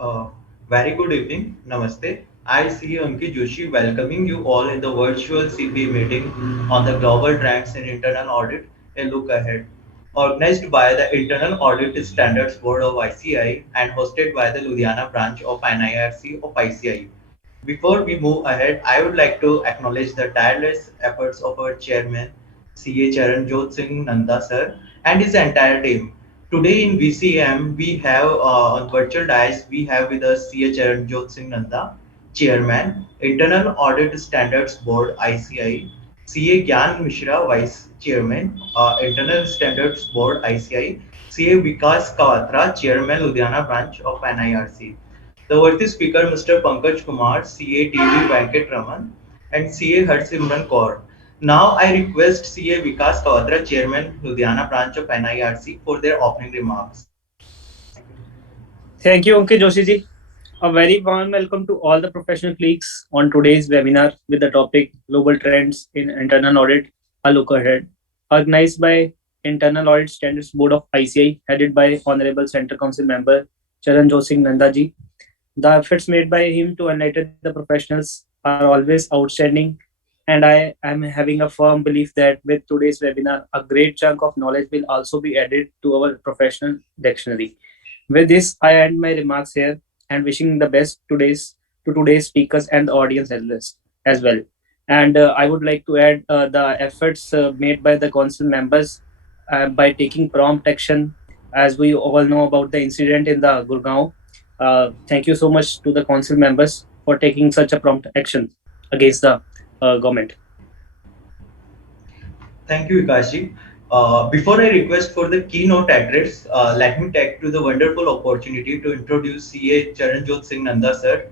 Uh, Very good evening. Namaste. I see Ankit Joshi welcoming you all in the virtual CPE meeting on the global trends in internal audit, a look ahead, organized by the Internal Audit Standards Board of ICI and hosted by the Ludhiana branch of NIRC of ICI. Before we move ahead, I would like to acknowledge the tireless efforts of our chairman, CA Charanjot Singh Nanda sir, and his entire team. Today in VCM, we have on virtual dice, we have with us CA Charanjot Singh Nanda, Chairman, Internal Audit Standards Board ICI, CA Gyan Mishra, Vice Chairman, Internal Standards Board ICI, CA Vikas Kawatra, Chairman, Ludhiana Branch of NIRC. The worthy speaker, Mr. Pankaj Kumar, CA TV Venkat Raman, and CA Harsimran Kaur. Now I request CA Vikas Kawatra, Chairman, Ludhiana Branch of NIRC, for their opening remarks. Thank you, Ankit Joshi ji. A very warm welcome to all the professional colleagues on today's webinar with the topic Global Trends in Internal Audit, a look ahead, organized by Internal Audit Standards Board of ICI, headed by Honorable Central Council Member Charanjot Singh Nanda ji. The efforts made by him to enlighten the professionals are always outstanding, and I am having a firm belief that with today's webinar, a great chunk of knowledge will also be added to our professional dictionary. With this, I end my remarks here and wishing the best to today's speakers and the audience as well. And I would like to add the efforts made by the council members by taking prompt action, as we all know about the incident in the Gurgaon. Thank you so much to the council members for taking such a prompt action against the government. Thank you, Vikashji. Before I request for the keynote address, let me take to the wonderful opportunity to introduce CA Charanjot Singh Nanda sir.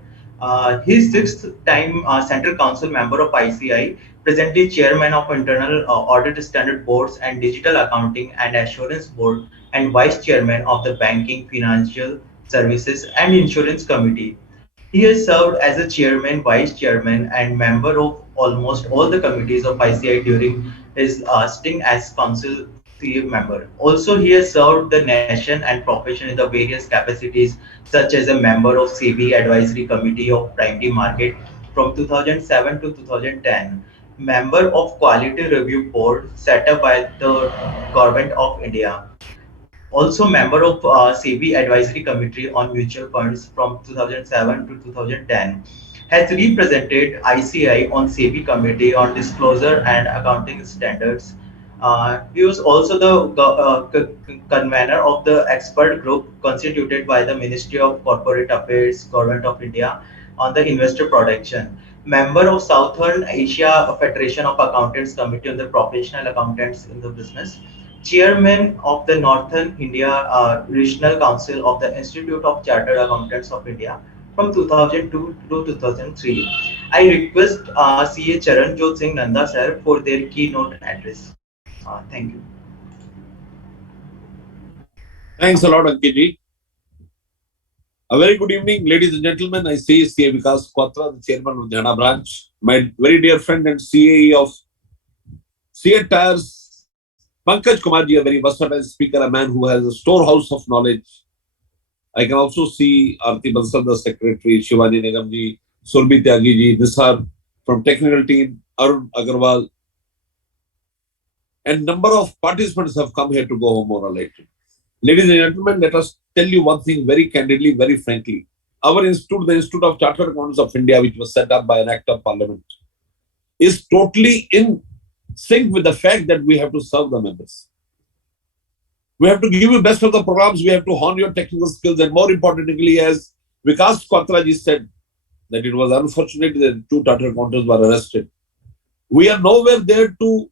He's sixth time Central Council member of ICI, presently chairman of Internal Audit Standard Boards and Digital Accounting and Assurance Board, and vice chairman of the Banking, Financial Services and Insurance Committee. He has served as a chairman, vice chairman, and member of almost all the committees of ICI during his stint as council CA member. Also, he has served the nation and profession in the various capacities, such as a member of CB Advisory Committee of Primary Market from 2007 to 2010, member of Quality Review Board set up by the Government of India, also member of SEBI Advisory Committee on Mutual Funds from 2007 to 2010, has represented ICI on SEBI Committee on Disclosure and Accounting Standards. He was also the convener of the expert group constituted by the Ministry of Corporate Affairs, Government of India on the investor protection. Member of Southern Asia Federation of Accountants Committee on the Professional Accountants in the Business, Chairman of the Northern India Regional Council of the Institute of Chartered Accountants of India from 2002 to 2003. I request CA Charanjot Singh Nanda sir for their keynote address. Thank you. Thanks a lot, Ankit. A very good evening, ladies and gentlemen. I see CA Vikas Kwatra, the chairman of Ludhiana branch, my very dear friend and CAE of CA Tires, Pankaj Kumarji, a very versatile speaker, a man who has a storehouse of knowledge. I can also see Arti Bansal, the secretary, Shivani Nigamji, Surbhi Tyagi ji, Nisar from technical team, Arun Agarwal, and number of participants have come here to go home more later. Ladies and gentlemen, let us tell you one thing very candidly, very frankly. Our institute, the Institute of Chartered Accountants of India, which was set up by an act of parliament, is totally in sync with the fact that we have to serve the members. We have to give you best of the programs, we have to hone your technical skills, and more importantly, as Vikas Kwatra ji said, that it was unfortunate that two chartered accountants were arrested. We are nowhere there to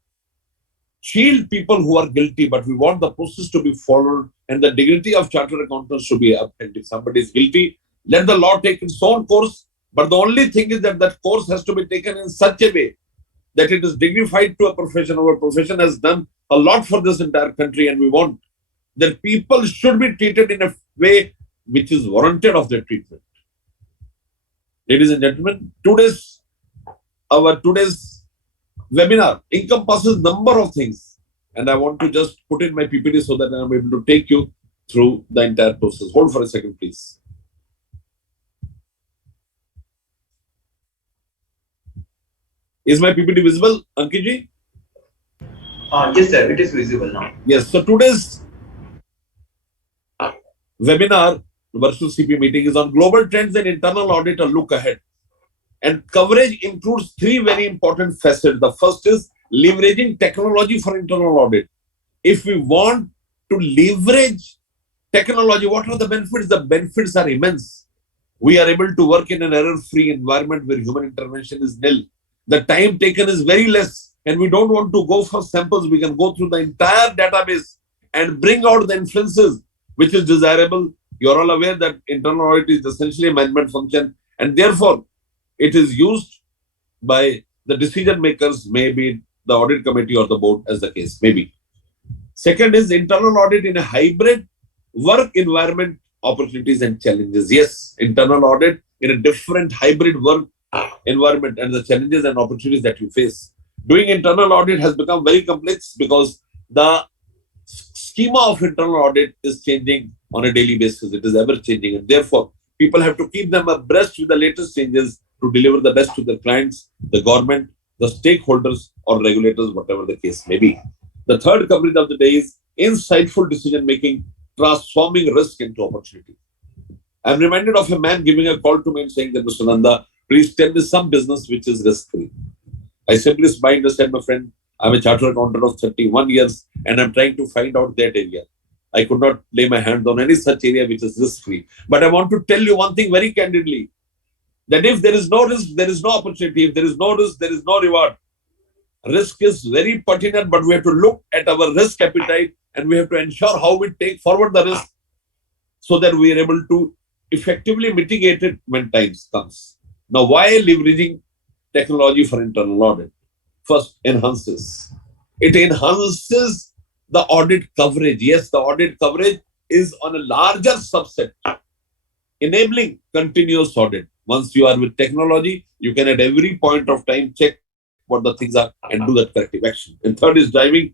shield people who are guilty, but we want the process to be followed and the dignity of chartered accountants should be upheld. If somebody is guilty, let the law take its own course. But the only thing is that that course has to be taken in such a way that it is dignified to a profession. Our profession has done a lot for this entire country, and we want that people should be treated in a way which is warranted of their treatment. Ladies and gentlemen, our today's webinar encompasses number of things, and I want to just put in my PPT so that I'm able to take you through the entire process. Hold for a second, please. Is my PPT visible, Ankit? Yes, sir. It is visible now. Yes. So today's webinar virtual CPE meeting is on global trends and internal audit, a look ahead. And coverage includes three very important facets. The first is leveraging technology for internal audit. If we want to leverage technology, what are the benefits? The benefits are immense. We are able to work in an error-free environment where human intervention is nil. The time taken is very less, and we don't want to go for samples. We can go through the entire database and bring out the inferences which is desirable. You're all aware that internal audit is essentially a management function, and therefore it is used by the decision makers, maybe the audit committee or the board, as the case may be. Second is internal audit in a hybrid work environment, opportunities and challenges. Yes, internal audit in a different hybrid work environment and the challenges and opportunities that you face. Doing internal audit has become very complex because the schema of internal audit is changing on a daily basis. It is ever changing, and therefore people have to keep them abreast with the latest changes to deliver the best to their clients, the government, the stakeholders or regulators, whatever the case may be. The third coverage of the day is insightful decision making, transforming risk into opportunity. I'm reminded of a man giving a call to me and saying that, Mr. Nanda, please tell me some business which is risk free. I simply smiled and said, my friend, I'm a chartered accountant of 31 years and I'm trying to find out that area. I could not lay my hand on any such area which is risk free. But I want to tell you one thing very candidly, that if there is no risk, there is no opportunity. If there is no risk, there is no reward. Risk is very pertinent, but we have to look at our risk appetite and we have to ensure how we take forward the risk so that we are able to effectively mitigate it when times comes. Now, why leveraging technology for internal audit? First, enhances. It enhances the audit coverage. Yes, the audit coverage is on a larger subset, enabling continuous audit. Once you are with technology, you can at every point of time check what the things are and do that corrective action. And third is driving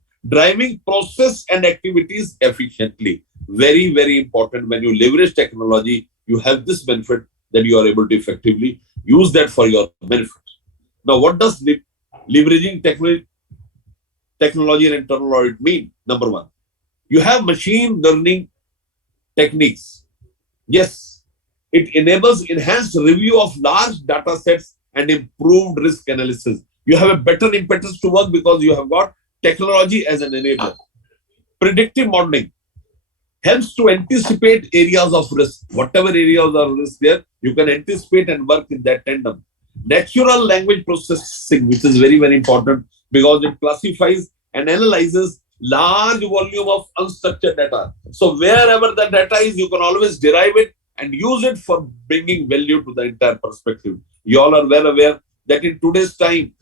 process and activities efficiently. Very, very important. When you leverage technology, you have this benefit that you are able to effectively use that for your benefit. Now, what does leveraging technology and internal audit mean? Number one, you have machine learning techniques. Yes, it enables enhanced review of large data sets and improved risk analysis. You have a better impetus to work because you have got technology as an enabler. Predictive modeling helps to anticipate areas of risk. Whatever areas of risk there, you can anticipate and work in that tandem. Natural language processing, which is very, very important because it classifies and analyzes large volume of unstructured data. So wherever the data is, you can always derive it and use it for bringing value to the entire perspective. You all are well aware that in today's time,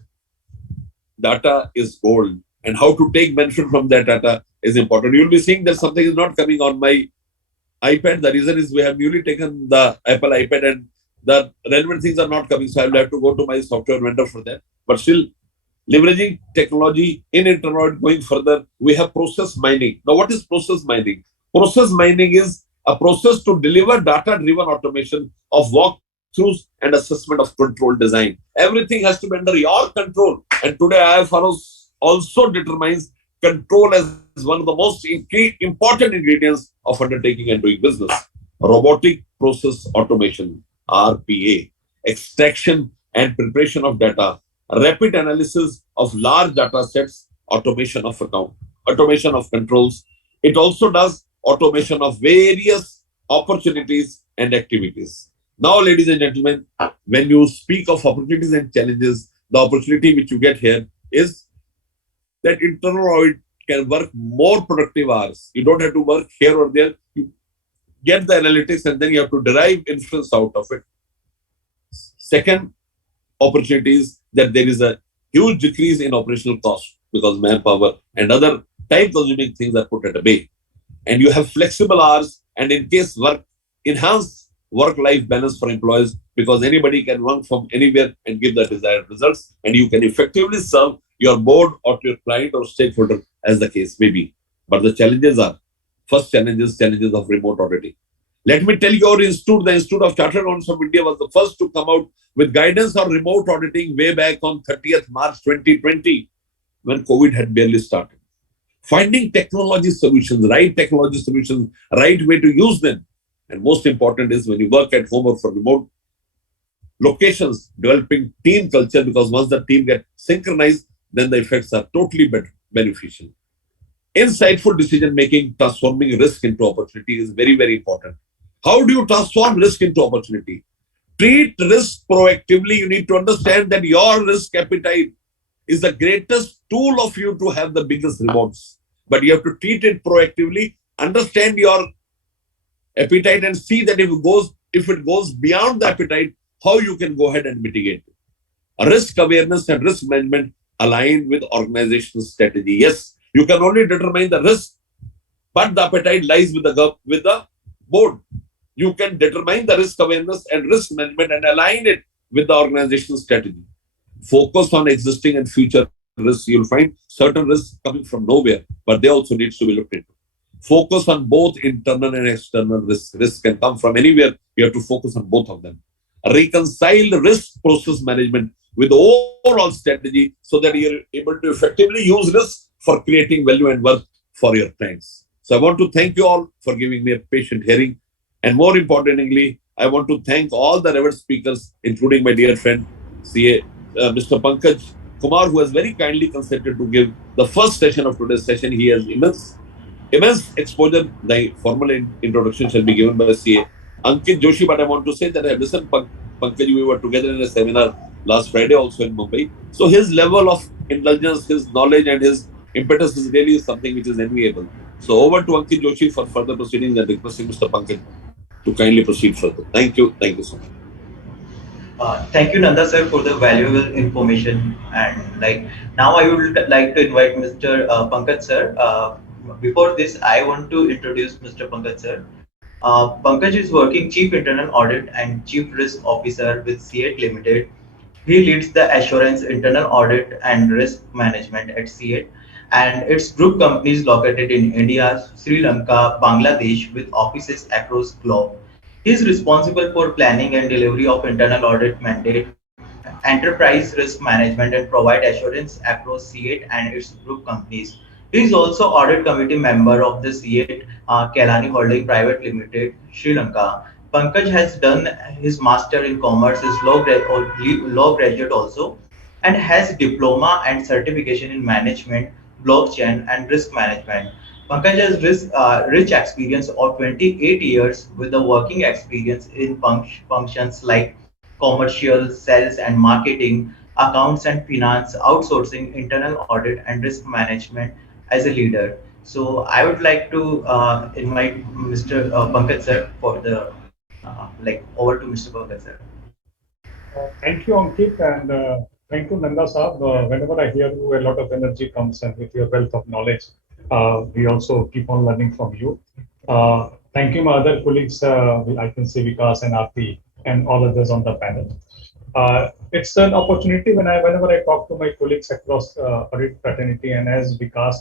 data is gold, and how to take benefit from that data is important. You'll be seeing that something is not coming on my iPad. The reason is we have newly taken the Apple iPad and the relevant things are not coming. So I will have to go to my software vendor for that. But still, leveraging technology in internal audit going further, we have process mining. Now, what is process mining? Process mining is a process to deliver data-driven automation of walkthroughs and assessment of control design. Everything has to be under your control. And today, IFRS also determines control as one of the most important ingredients of undertaking and doing business. Robotic process automation, RPA, extraction and preparation of data, rapid analysis of large data sets, automation of account, automation of controls. It also does automation of various opportunities and activities. Now, ladies and gentlemen, when you speak of opportunities and challenges, the opportunity which you get here is that internal audit can work more productive hours. You don't have to work here or there. You get the analytics and then you have to derive inference out of it. Second, opportunities that there is a huge decrease in operational cost because manpower and other time-consuming things are put at a bay. And you have flexible hours and in case enhanced work-life balance for employees because anybody can work from anywhere and give the desired results and you can effectively serve your board or to your client or stakeholder as the case may be. But the challenges are, first challenges of remote auditing. Let me tell you, our institute, the Institute of Chartered Accountants of India, was the first to come out with guidance on remote auditing way back on 30th March 2020, when COVID had barely started. Finding technology solutions, right way to use them. And most important is when you work at home or for remote locations, developing team culture, because once the team gets synchronized, then the effects are totally beneficial. Insightful decision making, transforming risk into opportunity is very, very important. How do you transform risk into opportunity? Treat risk proactively. You need to understand that your risk appetite is the greatest tool of you to have the biggest rewards. But you have to treat it proactively, understand your appetite, and see that if it goes beyond the appetite, how you can go ahead and mitigate it. Risk awareness and risk management align with organizational strategy. Yes, you can only determine the risk, but the appetite lies with the board. You can determine the risk awareness and risk management and align it with the organizational strategy. Focus on existing and future risks. You'll find certain risks coming from nowhere, but they also need to be looked into. Focus on both internal and external risks. Risk can come from anywhere. You have to focus on both of them. Reconcile risk process management with overall strategy so that you're able to effectively use risk for creating value and worth for your clients. So I want to thank you all for giving me a patient hearing. And more importantly, I want to thank all the revered speakers, including my dear friend, CA, Mr. Pankaj Kumar, who has very kindly consented to give the first session of today's session. He has immense exposure. The formal introduction shall be given by CA Ankit Joshi, but I want to say that I have listened, Pankaj, we were together in a seminar last Friday also in Mumbai. So his level of indulgence, his knowledge and his impetus is really something which is enviable. So over to Ankit Joshi for further proceedings and requesting Mr. Pankaj to kindly proceed further. Thank you. Thank you so much. Thank you, Nanda sir, for the valuable information. And like now, I would like to invite Mr. Pankaj sir. Before this, I want to introduce Mr. Pankaj sir. Pankaj is working Chief Internal Audit and Chief Risk Officer with CEAT Limited. He leads the assurance, internal audit, and risk management at CEAT, and its group companies located in India, Sri Lanka, Bangladesh, with offices across globe. He is responsible for planning and delivery of internal audit mandate, enterprise risk management, and provide assurance across CEAT and its group companies. He is also audit committee member of the CEAT Kelani Holding Private Limited, Sri Lanka. Pankaj has done his master in commerce, is law graduate also, and has diploma and certification in management, blockchain, and risk management. Pankaj has rich experience of 28 years with the working experience in functions like commercial, sales and marketing, accounts and finance, outsourcing, internal audit, and risk management as a leader. So I would like to invite Mr. Pankaj sir for the over to Mr. Pankaj sir. Thank you, Ankit, and thank you, Nanda Saab. Whenever I hear you, a lot of energy comes, and with your wealth of knowledge, we also keep on learning from you. Thank you, my other colleagues. I can see Vikas and Aarti and all others on the panel. It's an opportunity whenever I talk to my colleagues across audit fraternity, and as Vikas,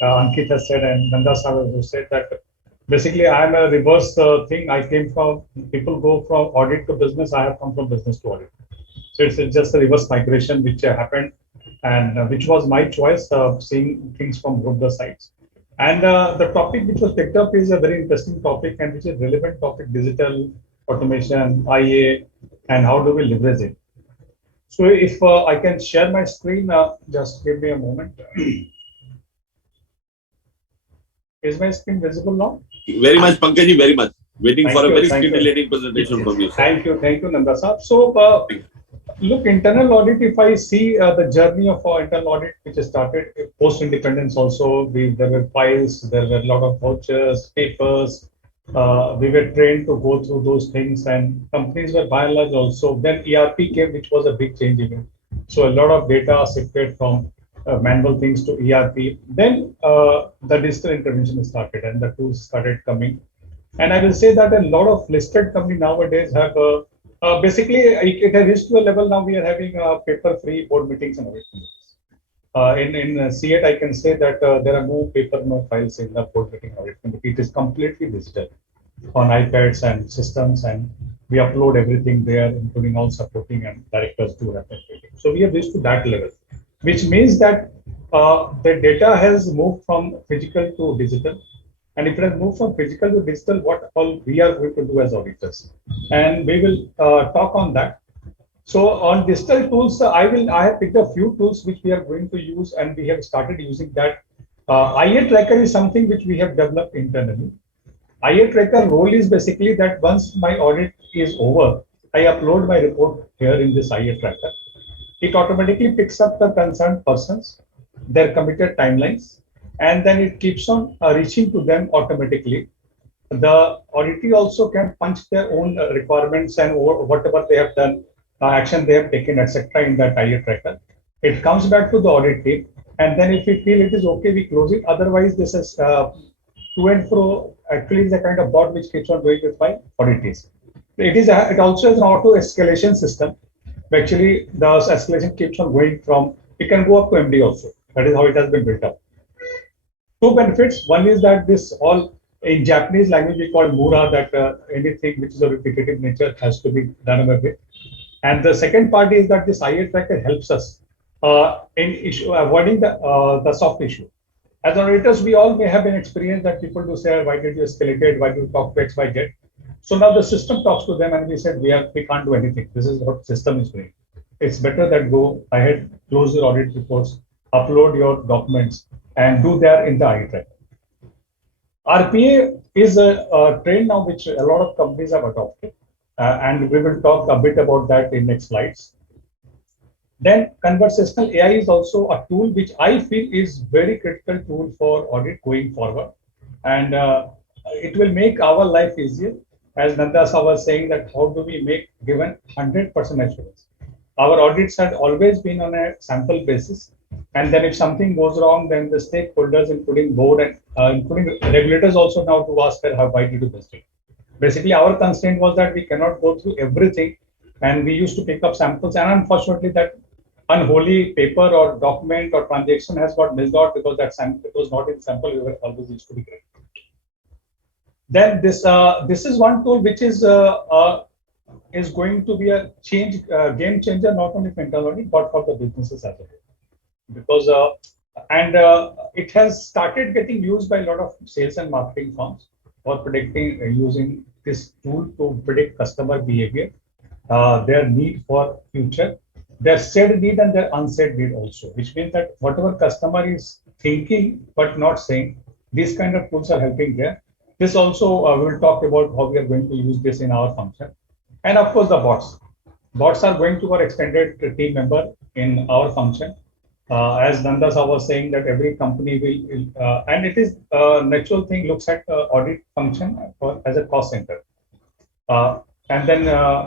Ankit has said, and Nanda Saab has said that basically I'm a reverse thing. I came from, people go from audit to business. I have come from business to audit. So it's just a reverse migration which happened, and which was my choice, seeing things from both the sides. And the topic which was picked up is a very interesting topic, and which is relevant topic: digital automation, IA, and how do we leverage it. So if I can share my screen, just give me a moment. Is my screen visible now? Very much, Pankaj, very much. Waiting Thank for a you, very thank you. stimulating presentation from you. Thank you, Nanda Saab. So, look, internal audit, if I see the journey of our internal audit, which started post-independence also, there were files, there were a lot of vouchers, papers. We were trained to go through those things, and companies were by and large also. Then ERP came, which was a big change event. So a lot of data shifted from manual things to ERP. Then the digital intervention started, and the tools started coming. And I will say that a lot of listed companies nowadays have basically it has reached to a level now we are having paper-free board meetings and everything. In CEAT, I can say that there are no paper, no files in the board meeting audit committee. It is completely digital. on iPads and systems, and we upload everything there, including all supporting and directors do rapid reading. So we have reached to that level, which means that the data has moved from physical to digital. And if it has moved from physical to digital, what all we are going to do as auditors, and we will talk on that. So on digital tools, I have picked a few tools which we are going to use, and we have started using that. IA tracker is something which we have developed internally. IA tracker role is basically that once my audit is over, I upload my report here in this IA tracker. It automatically picks up the concerned persons, their committed timelines, and then it keeps on reaching to them automatically. The auditee also can punch their own requirements and whatever they have done, action they have taken, etc. in that IA tracker. It comes back to the audit team, and then if we feel it is okay, we close it. Otherwise, this is to and fro. Actually, is a kind of bot which keeps on doing it by auditees. It also is an auto escalation system. Actually, the escalation keeps on going from. It can go up to MD also. That is how it has been built up. Two benefits. One is that this all in Japanese language we call mura, that anything which is of repetitive nature has to be done away with. And the second part is that this IA tracker helps us in avoiding the soft issue. As auditors, we all may have been experienced that people do say, why did you escalate it? Why do you talk to X, Y, Z? So now the system talks to them and we said, we can't do anything. This is what system is doing. It's better that go ahead, close your audit reports, upload your documents, and do that in the IA tracker. RPA is a trend now which a lot of companies have adopted, and we will talk a bit about that in next slides. Then conversational AI is also a tool which I feel is very critical tool for audit going forward, and it will make our life easier. As Nanda Sir was saying, that how do we make given 100% assurance? Our audits had always been on a sample basis, and then if something goes wrong, then the stakeholders, including board and including regulators, also now to ask her, why did you test it? Basically, our constraint was that we cannot go through everything, and we used to pick up samples. And unfortunately, that unholy paper or document or transaction has got missed out because that sample, it was not in sample. We were always used to be great. Then this is one tool which is going to be a game changer, not only for internally but for the businesses as well, because it has started getting used by a lot of sales and marketing firms for predicting using this tool to predict customer behavior, their need for future, their said need and their unsaid need also, which means that whatever customer is thinking but not saying, these kind of tools are helping there. This also we'll talk about how we are going to use this in our function. And of course, the bots. Bots are going to our extended team member in our function. As Nanda Sir was saying, that every company will, and it is a natural thing, looks at audit function as a cost center. And then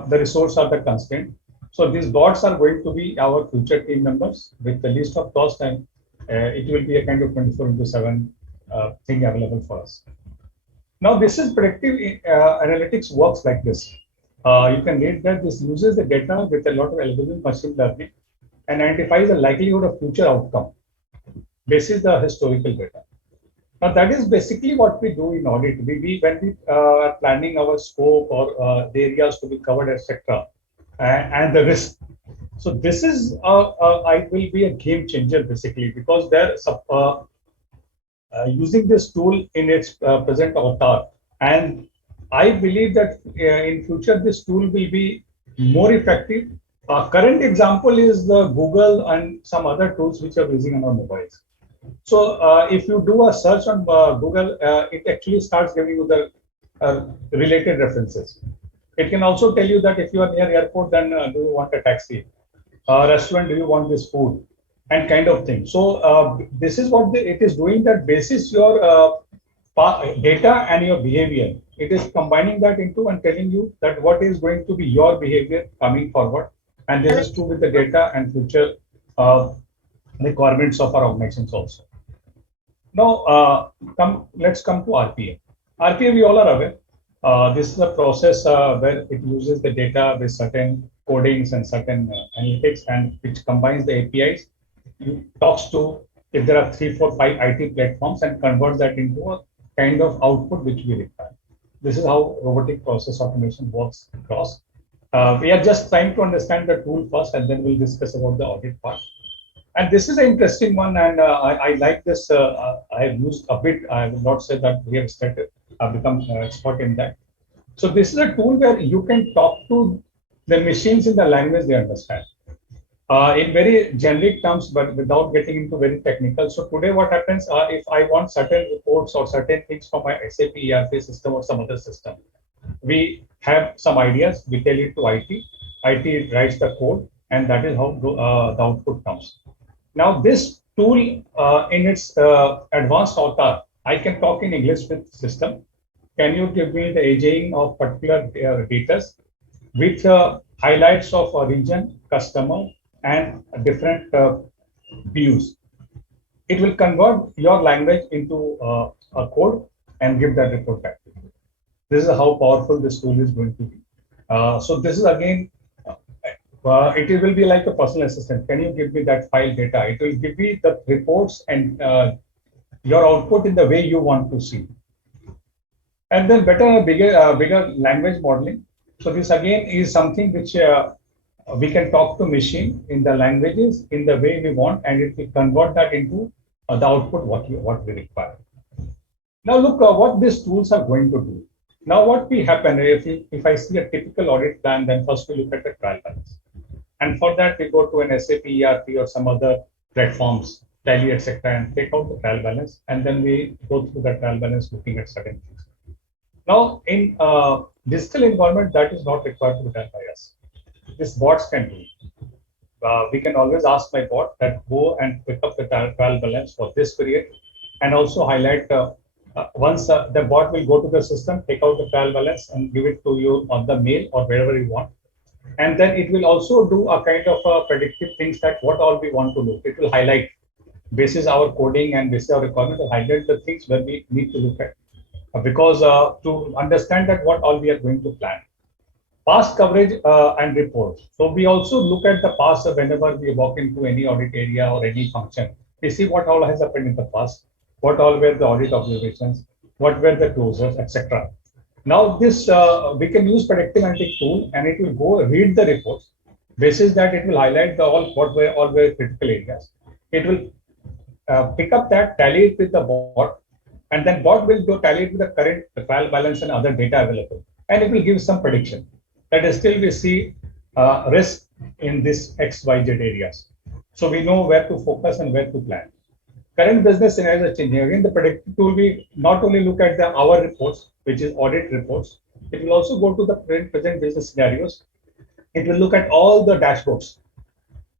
the resource are the constraint. So these bots are going to be our future team members with the least of cost, and it will be a kind of 24/7 thing available for us. Now, this is predictive analytics works like this. You can read that this uses the data with a lot of algorithm machine learning and identifies the likelihood of future outcome. This is the historical data. Now, that is basically what we do in audit. When we are planning our scope or the areas to be covered, etc., and the risk. So this is I will be a game changer basically, because they're using this tool in its present avatar, and I believe that in future this tool will be more effective. Current example is the Google and some other tools which are using on our mobiles. So if you do a search on Google, it actually starts giving you the related references. It can also tell you that if you are near airport, then do you want a taxi? Restaurant, do you want this food? And kind of thing. So this is what it is doing, that basis your data and your behavior. It is combining that into and telling you that what is going to be your behavior coming forward. And this is true with the data and future requirements of our organizations also. Now, let's come to RPA. RPA, we all are aware. This is a process where it uses the data with certain codings and certain analytics, and which combines the APIs. It talks to, if there are 3, 4, 5 IT platforms, and converts that into a kind of output which we require. This is how robotic process automation works across. We are just trying to understand the tool first, and then we'll discuss about the audit part. And this is an interesting one, and I like this. I have used a bit. I will not say that we have started, become expert in that. So this is a tool where you can talk to the machines in the language they understand. In very generic terms, but without getting into very technical. So today what happens, if I want certain reports or certain things from my SAP ERP system or some other system, we have some ideas, we tell it to IT writes the code, and that is how the output comes. Now this tool in its advanced avatar, I can talk in English with system. Can you give me the aging of particular data with highlights of a region, customer, and different views? It will convert your language into a code and give that report back to you. This is how powerful this tool is going to be. So this is again, it will be like a personal assistant. Can you give me that file data? It will give me the reports and your output in the way you want to see. And then bigger language modeling. So this again is something which we can talk to machine in the languages in the way we want, and it will convert that into the output what we require. Now look what these tools are going to do. Now what will happen if I see a typical audit plan, then first we look at the trial balance. And for that we go to an SAP ERP or some other platforms, Tally, etc., and take out the trial balance, and then we go through the trial balance looking at certain things. Now in digital environment, that is not required to be done by us. This bots can do. We can always ask my bot that go and pick up the trial balance for this period, and also highlight once the bot will go to the system, take out the trial balance and give it to you on the mail or wherever you want. And then it will also do a kind of predictive things that what all we want to look. It will highlight basis our coding and basis our requirement to highlight the things where we need to look at. Because to understand that what all we are going to plan. Past coverage and reports. So we also look at the past whenever we walk into any audit area or any function. We see what all has happened in the past, what all were the audit observations, what were the closures, etc. Now this we can use predictive analytics tool, and it will go read the reports. Basis that it will highlight the what were all were critical areas. It will pick up that, tally it with the bot, and then bot will go tally it with the current trial balance and other data available, and it will give some prediction that is still we see risk in this XYZ areas. So we know where to focus and where to plan. Current business scenarios are changing. Again, the predictive tool will not only look at the our reports, which is audit reports, it will also go to the present business scenarios. It will look at all the dashboards,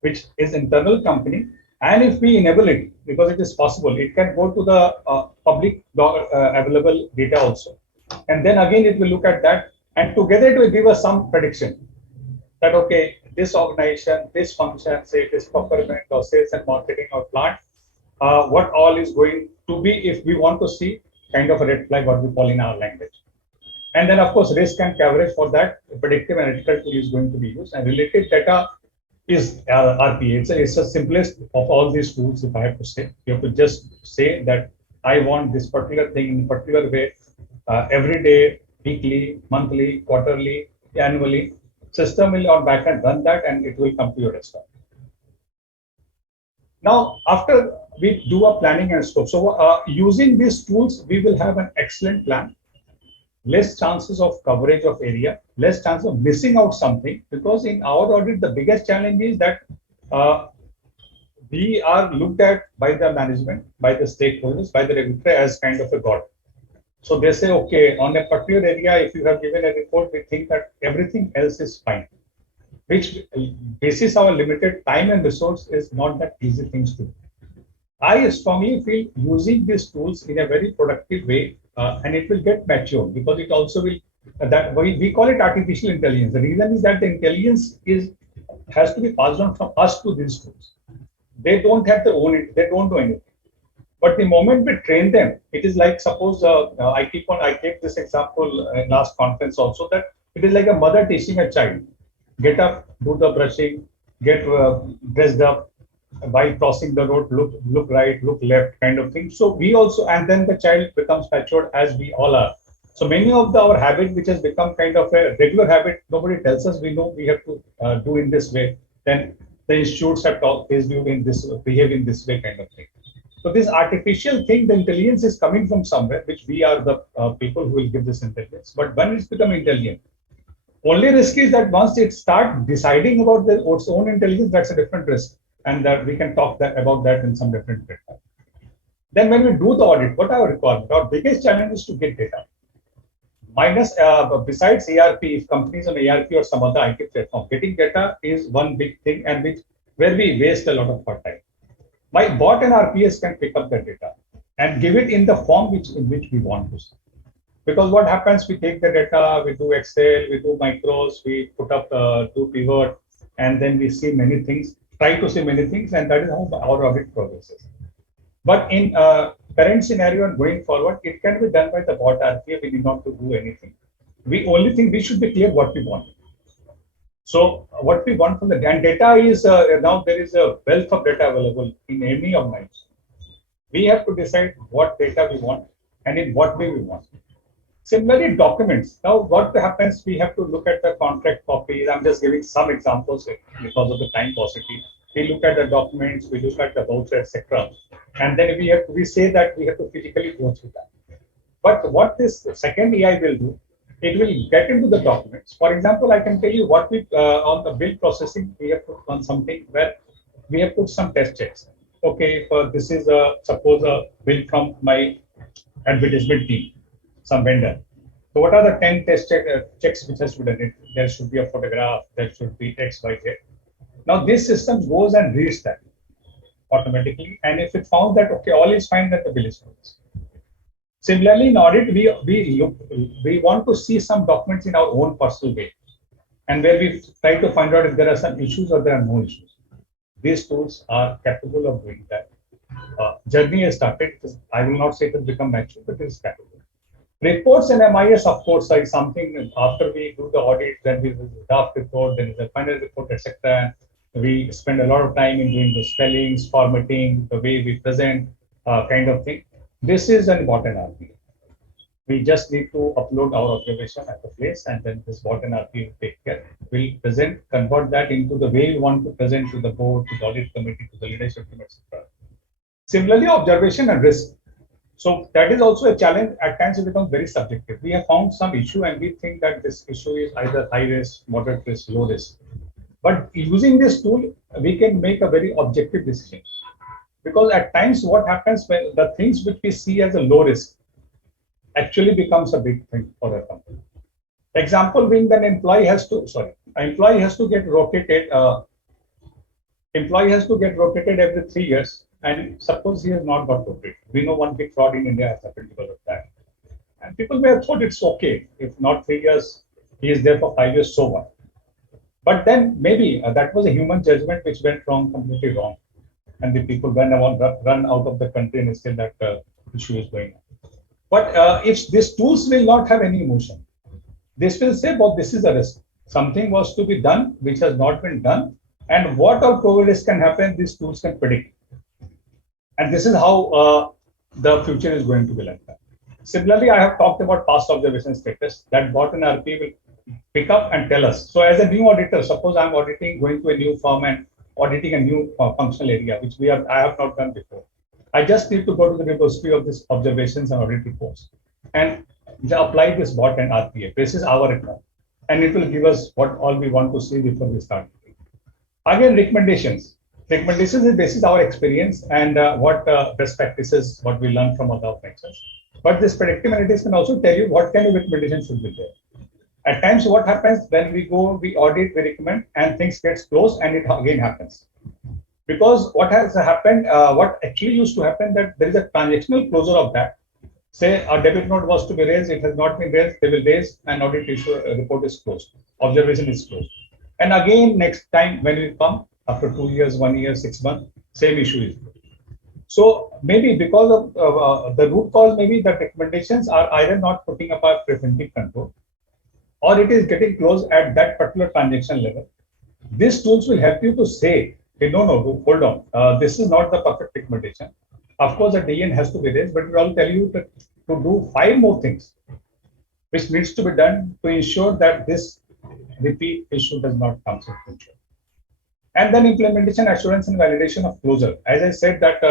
which is internal company. And if we enable it, because it is possible, it can go to the public available data also. And then again, it will look at that, and together it will give us some prediction that, okay, this organization, this function, say it is procurement or sales and marketing or plant, what all is going to be if we want to see kind of a red flag, what we call in our language. And then, of course, risk and coverage for that predictive analytical tool is going to be used. And related data is RPA. It's the simplest of all these tools, if I have to say. You have to just say that I want this particular thing in a particular way, every day, weekly, monthly, quarterly, annually. System will on backend run that, and it will come to your desktop. Now, after we do a planning and scope, so using these tools, we will have an excellent plan. Less chances of coverage of area, less chance of missing out something, because in our audit, the biggest challenge is that we are looked at by the management, by the stakeholders, by the regulator as kind of a god. So they say, okay, on a particular area, if you have given a report, we think that everything else is fine, which basis our limited time and resource is not that easy things to do. I strongly feel using these tools in a very productive way, and it will get mature, because it also will, that we call it artificial intelligence. The reason is that the intelligence has to be passed on from us to these tools. They don't have to own it, they don't do anything. But the moment we train them, it is like, suppose I gave this example in last conference also, that it is like a mother teaching a child. Get up, do the brushing, get dressed up, by crossing the road, look right, look left, kind of thing. So we also, and then the child becomes matured as we all are. So many of our habit, which has become kind of a regular habit, nobody tells us we know we have to do in this way. Then the institutes have taught this view in this behave in this way kind of thing. So this artificial thing, the intelligence is coming from somewhere, which we are the people who will give this intelligence. But when it's become intelligent, only risk is that once it start deciding about its own intelligence, that's a different risk, and that we can talk about that in some different way. Then when we do the audit, what are our requirements? Our biggest challenge is to get data. Minus, besides ARP, if companies on ARP or some other IT platform, getting data is one big thing, and where we waste a lot of our time. My bot and RPS can pick up the data and give it in the form in which we want to see. Because what happens, we take the data, we do Excel, we do micros, we put up, do pivot, and then we see many things, try to see many things, and that is how our audit progresses. But in current scenario and going forward, it can be done by the bot RPA. We need not to do anything. We only think we should be clear what we want. So what we want from the data is now there is a wealth of data available in any organization. We have to decide what data we want and in what way we want. Similarly, documents. Now, what happens? We have to look at the contract copies. I'm just giving some examples because of the time paucity. We look at the documents, we look at the voucher, etc. And then we say that we have to physically go through that. But what this second AI will do, it will get into the documents. For example, I can tell you what we on the bill processing, we have put on something where we have put some test checks. Okay, this is suppose a bill from my advertisement team, some vendor. So what are the 10 test checks which has to be done? There should be a photograph, there should be X, Y, Z. Now this system goes and reads that automatically, and if it found that okay, all is fine, then the bill is closed. Similarly, in audit, we want to see some documents in our own personal way, and where we try to find out if there are some issues or there are no issues. These tools are capable of doing that. Journey has started. I will not say it has become mature, but it is capable. Reports and MIS, of course, are something after we do the audit, then we do the draft report, then the final report, etc. We spend a lot of time in doing the spellings, formatting, the way we present, kind of thing. This is an important RP. We just need to upload our observation at the place, and then this bot and RP will take care. We'll convert that into the way we want to present to the board, to the audit committee, to the leadership team, etc. Similarly, observation and risk. So that is also a challenge. At times it becomes very subjective. We have found some issue and we think that this issue is either high risk, moderate risk, low risk. But using this tool, we can make a very objective decision. Because at times what happens when the things which we see as a low risk actually becomes a big thing for a company. Example being that employee has to get rotated. Employee has to get rotated every 3 years. And suppose he has not got rotated. We know one big fraud in India has happened because of that. And people may have thought it's okay. If not 3 years, he is there for 5 years, so what? But then maybe that was a human judgment which went wrong, completely wrong. And the people run out of the country and still that issue is going on. But if these tools will not have any emotion, this will say, well, this is a risk. Something was to be done, which has not been done. And what all probabilities can happen, these tools can predict. And this is how the future is going to be like that. Similarly, I have talked about past observation status that bot and RP will pick up and tell us. So as a new auditor, suppose I'm going to a new firm and auditing a new functional area, which I have not done before. I just need to go to the repository of these observations and audit reports and apply this bot and RPA. This is our record. And it will give us what all we want to see before we start. Again, recommendations. Recommendations is basis our experience and what best practices, what we learn from other organizations. But this predictive analytics can also tell you what kind of recommendations should be there. At times, what happens when we go, we audit, we recommend, and things gets closed, and it again happens. Because what has happened, what actually used to happen, that there is a transactional closure of that. Say a debit note was to be raised, it has not been raised, they will raise, and audit issue report is closed, observation is closed. And again, next time when we come, after 2 years, 1 year, 6 months, same issue is there. So maybe because of the root cause, maybe the recommendations are either not putting up a preventive control, or it is getting closed at that particular transaction level. These tools will help you to say, hey, no, hold on, this is not the perfect recommendation. Of course, the DN has to be raised, but it will tell you to do 5 more things. which needs to be done to ensure that this repeat issue does not come in future. And then implementation assurance and validation of closure. As I said that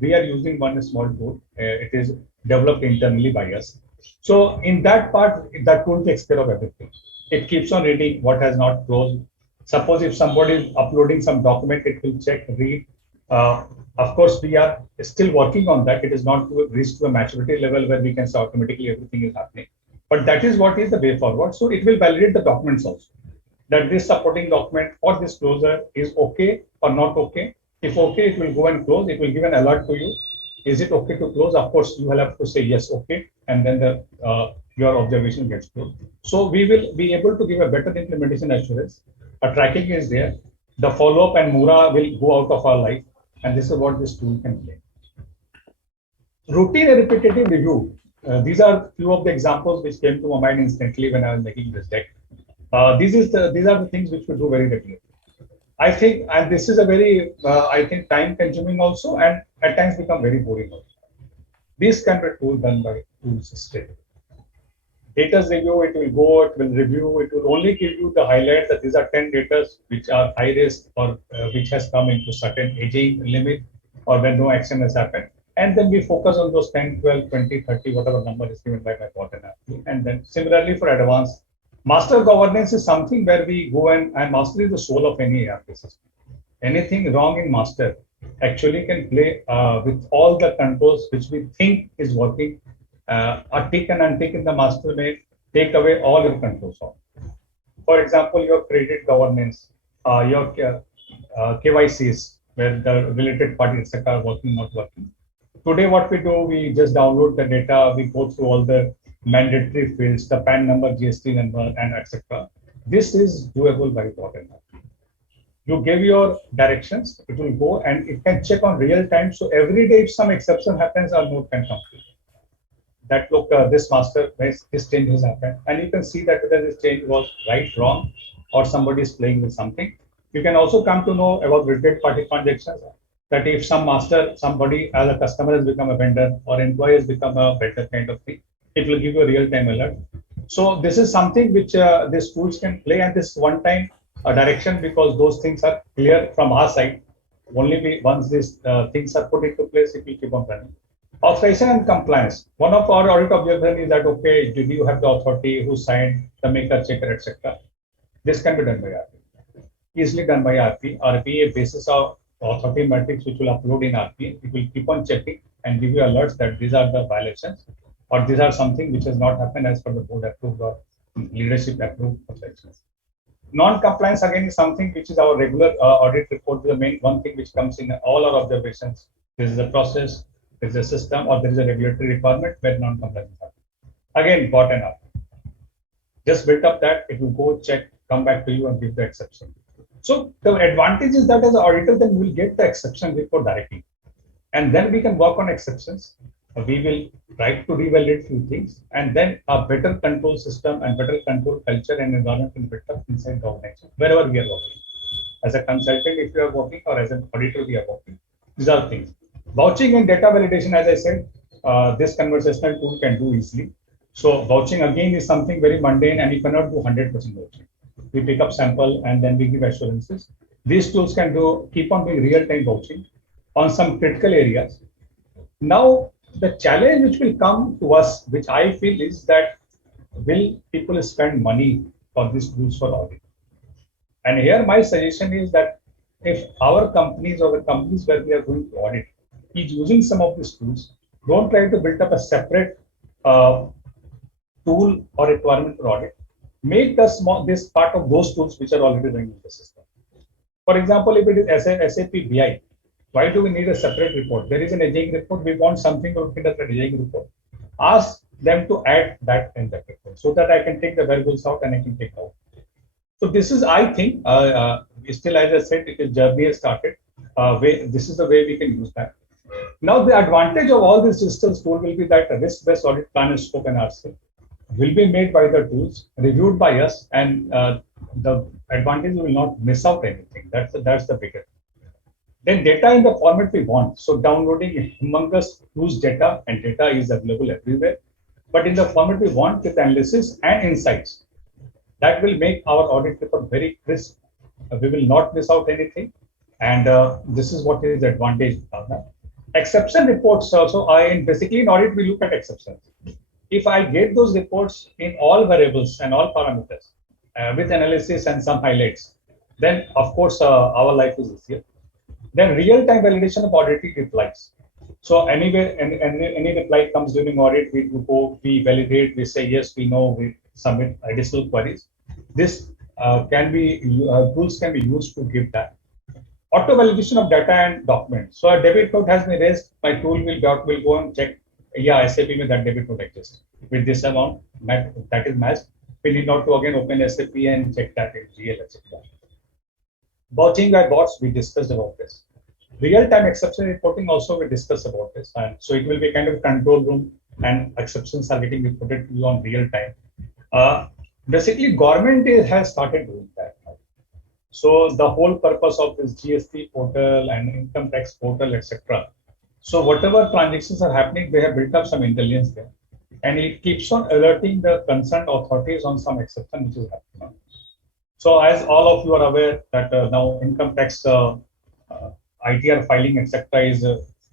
we are using one small tool. It is developed internally by us. So in that part, that tool takes care of everything. It keeps on reading what has not closed. Suppose if somebody is uploading some document, it will check, read. Of course, we are still working on that. It is not reached to a maturity level where we can say automatically everything is happening. But that is what is the way forward. So it will validate the documents also, that this supporting document for this closure is okay or not okay. If okay, it will go and close. It will give an alert to you. Is it okay to close? Of course, you will have to say yes, okay, and then your observation gets closed. So we will be able to give a better implementation assurance. A tracking is there. The follow-up and Mura will go out of our life, and this is what this tool can play. Routine and repetitive review. These are few of the examples which came to my mind instantly when I was making this deck. These are the things which we do very regularly. I think, and this is a very, I think, time-consuming also, and at times become very boring also. This can be tool done by tools system. Data's review, it will go, it will review, it will only give you the highlights that these are 10 data which are high risk or which has come into certain aging limit or when no action has happened. And then we focus on those 10, 12, 20, 30, whatever number is given by my partner. And then similarly for advanced, master governance is something where we go and master is the soul of any ERP system. Anything wrong in master actually can play with all the controls which we think is working. A tick and untick in the master may take away all your controls off. For example, your credit governance, your KYCs, where the related parties, etc., are working, not working. Today, what we do, we just download the data, we go through all the mandatory fields, the PAN number, GST number, and etc. This is doable by Audit-A. You give your directions, it will go and it can check on real time. So every day, if some exception happens, our node can complete. That look, this master, this change has happened, and you can see that whether this change was right, wrong, or somebody is playing with something. You can also come to know about related party transactions. That if some master, somebody as a customer has become a vendor or employee has become a vendor kind of thing, it will give you a real-time alert. So this is something which these tools can play, and this one-time direction, because those things are clear from our side. Only once these things are put into place, it will keep on running. Authorization and compliance. One of our audit objectives is that, okay, do you have the authority, who signed, the maker, checker, etc. This can be done by RP. Easily done by RP. RP, a basis of authority metrics which will upload in RP. It will keep on checking and give you alerts that these are the violations or these are something which has not happened as per the board approved or leadership approved authorizations. Non-compliance again is something which is our regular audit report. The main one thing which comes in all our observations. This is a process, there is a system, or there is a regulatory requirement where non-compliance happens. Again, bottom up. Just build up that, it will go check, come back to you and give the exception. So the advantage is that as an auditor, then we will get the exception report directly. And then we can work on exceptions. We will try to revalidate few things, and then a better control system and better control culture and environment will be built up inside the organization, wherever we are working. As a consultant, if you are working, or as an auditor, we are working. These are things. Vouching and data validation, as I said, this conversational tool can do easily. So vouching again is something very mundane, and you cannot do 100% vouching. We pick up sample and then we give assurances. These tools can keep on doing real-time vouching on some critical areas. Now, the challenge which will come to us, which I feel, is that will people spend money for these tools for audit? And here my suggestion is that if our companies or the companies where we are going to audit is using some of these tools, don't try to build up a separate tool or requirement for audit. Make this part of those tools which are already running in the system. For example, if it is SAP BI, why do we need a separate report? There is an aging report. We want something to look at the aging report. Ask them to add that in the report so that I can take the variables out and I can take out. So this is, I think, still as I said, it is journey has started. This is the way we can use that. Now the advantage of all these systems tool will be that a risk-based audit plan and scope and RC will be made by the tools, reviewed by us, and the advantage will not miss out anything. That's the biggest. Then data in the format we want. So downloading humongous huge data, and data is available everywhere. but in the format we want, with analysis and insights. That will make our audit report very crisp. We will not miss out anything. And this is what is the advantage of that. Exception reports also, basically in audit, we look at exceptions. If I get those reports in all variables and all parameters with analysis and some highlights, then of course our life is easier. Then real-time validation of auditing replies. So anyway, any reply comes during audit, we go, we validate, we say yes, we know, we submit additional queries. This tools can be used to give that. Auto validation of data and documents. So a debit note has been raised, my tool will go and check, yeah, SAP with that debit note exists. With this amount, that is matched. We need not to again open SAP and check that it's real, etc. Vouching by bots, we discussed about this. Real-time exception reporting also we discussed about this. And so it will be kind of control room and exceptions are getting reported to you on real time. Basically, government has started doing that. So the whole purpose of this GST portal and income tax portal, etc. So whatever transactions are happening, they have built up some intelligence there. And it keeps on alerting the concerned authorities on some exception which is happening. So as all of you are aware that now income tax ITR filing, etc. is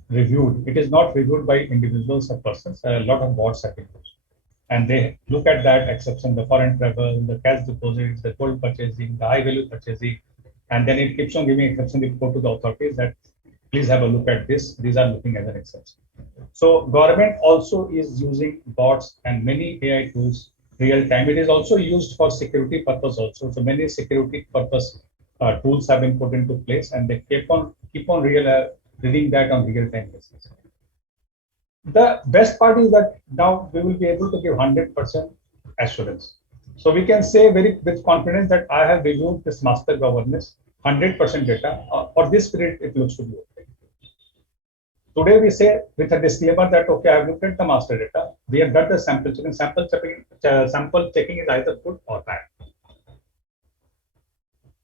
reviewed. It is not reviewed by individuals or persons. A lot of boards have been used. And they look at that exception, the foreign travel, the cash deposits, the gold purchasing, the high value purchasing. And then it keeps on giving exception report to the authorities that please have a look at this. These are looking as an exception. So government also is using bots and many AI tools real time. It is also used for security purpose also. So many security purpose tools have been put into place, and they keep on reading that on real time basis. The best part is that now we will be able to give 100% assurance. So we can say very with confidence that I have reviewed this master governance 100% data. For this period, it looks to be okay. Today we say with a disclaimer that okay, I have looked at the master data. We have done the sample checking. Sample checking is either good or bad.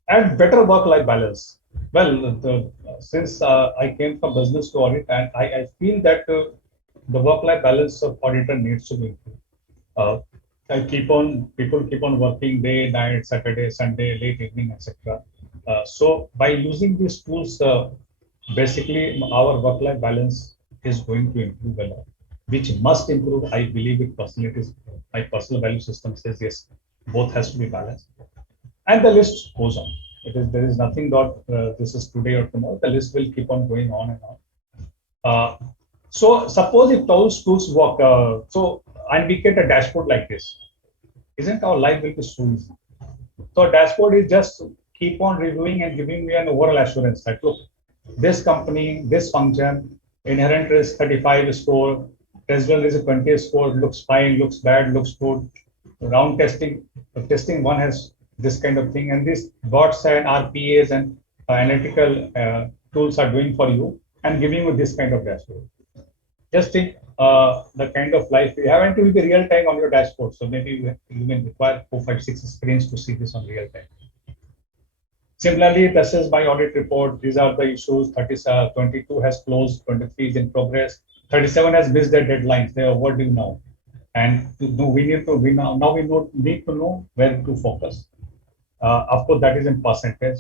And better work-life balance. Well, since I came from business to audit, and I feel that the work-life balance of auditor needs to be improved. People keep on working day, night, Saturday, Sunday, late evening, etc. So by using these tools, basically our work-life balance is going to improve a lot, which must improve. I believe it personally. It is my personal value system says yes, both has to be balanced, and the list goes on. There is nothing that this is today or tomorrow. The list will keep on going on and on. So suppose if those tools work, and we get a dashboard like this, isn't our life will be so easy? So dashboard is just keep on reviewing and giving me an overall assurance that look, this company, this function, inherent risk 35 score, test well is a 20 score, looks fine, looks bad, looks good. Round testing, testing one has this kind of thing, and these bots and RPAs and analytical tools are doing for you and giving you this kind of dashboard. Just think the kind of life you have, and it will be real time on your dashboard. So maybe you may require 4, 5, 6 screens to see this on real time. Similarly, this is my audit report. These are the issues. 22 has closed, 23 is in progress, 37 has missed their deadlines. They are overdue now. And we need to know where to focus. Of course, that is in percentage.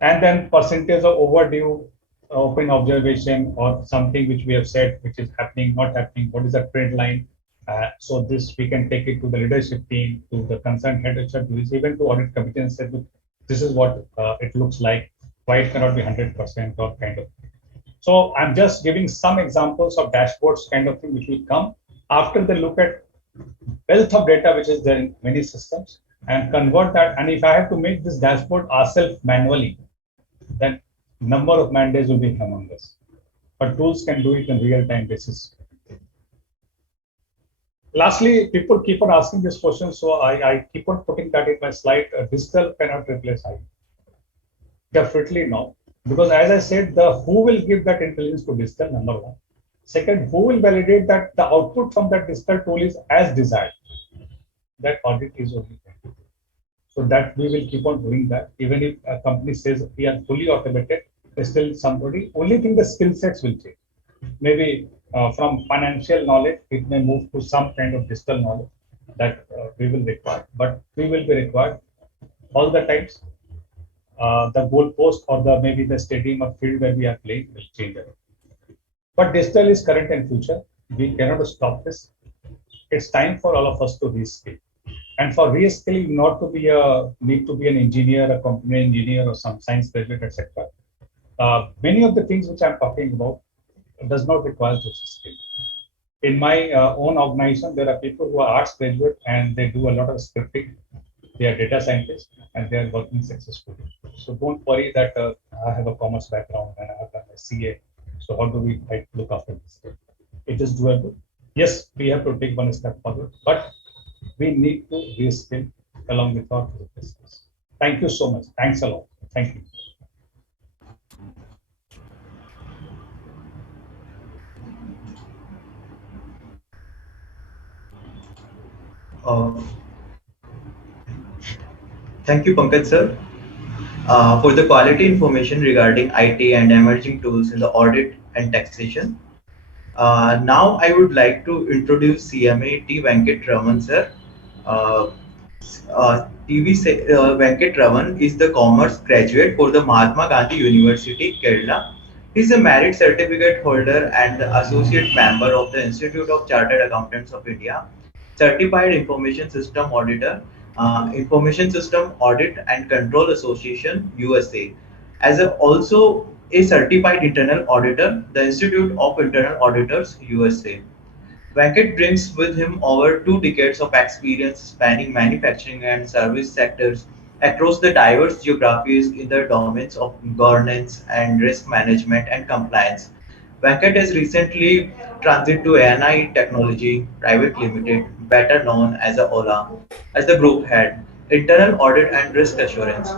And then percentage of overdue, open observation, or something which we have said, which is happening, not happening. What is the trend line? So this we can take it to the leadership team, to the concerned head of even to audit committee and say, this is what it looks like. Why it cannot be 100% or kind of. So I'm just giving some examples of dashboards kind of thing which will come after they look at wealth of data which is there in many systems and convert that. And if I have to make this dashboard ourselves manually, then number of man days will be humongous. But tools can do it in real-time basis. Lastly, people keep on asking this question, so I keep on putting that in my slide. Digital cannot replace IT. Definitely no, because as I said, who will give that intelligence to digital, number one. Second, who will validate that the output from that digital tool is as desired? That audit is only. So that we will keep on doing that. Even if a company says we are fully automated, there's still somebody. Only thing the skill sets will change. Maybe From financial knowledge, it may move to some kind of digital knowledge that we will require, but we will be required all the times. The goalpost or the maybe the stadium or field where we are playing will change. But digital is current and future. We cannot stop this. It's time for all of us to reskill. And for reskilling, not to be a need to be an engineer, a computer engineer, or some science graduate, etc. Many of the things which I'm talking about does not require those skills. In my own organization, there are people who are arts graduate and they do a lot of scripting. They are data scientists and they are working successfully. So don't worry that I have a commerce background and I have done a CA. So how do we look after this? It is doable. Yes, we have to take one step forward, but we need to reskill along with our business. Thank you so much. Thanks a lot. Thank you. Uh, Thank you, Pankaj sir, for the quality information regarding IT and emerging tools in the audit and taxation. Now I would like to introduce CMA T. Venkat Raman sir. Uh, Venkat Raman is the commerce graduate for the Mahatma Gandhi University, Kerala. He is a merit certificate holder and the associate member of the Institute of Chartered Accountants of India, certified information system auditor, Information System Audit and Control Association, USA. As also a certified internal auditor, the Institute of Internal Auditors, USA. Venkat brings with him over 2 decades of experience spanning manufacturing and service sectors across the diverse geographies in the domains of governance and risk management and compliance. Venkat has recently transited to ANI Technology Private Limited, better known as OLA, as the group head, internal audit and risk assurance.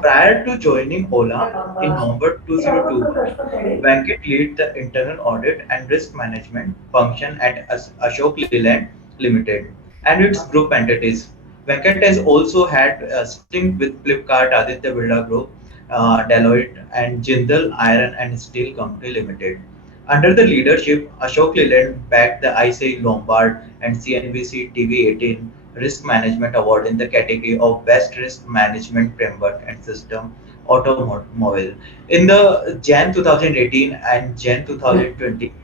Prior to joining OLA in November 2021, Venkat led the internal audit and risk management function at Ashok Leyland Limited and its group entities. Venkat has also had a stint with Flipkart, Aditya Birla Group, Deloitte, and Jindal Iron and Steel Company Limited. Under the leadership, Ashok Leyland backed the ICI Lombard and CNBC TV18 Risk Management Award in the category of Best Risk Management Framework and System Automobile. In the Jan 2018 and Jan 2020,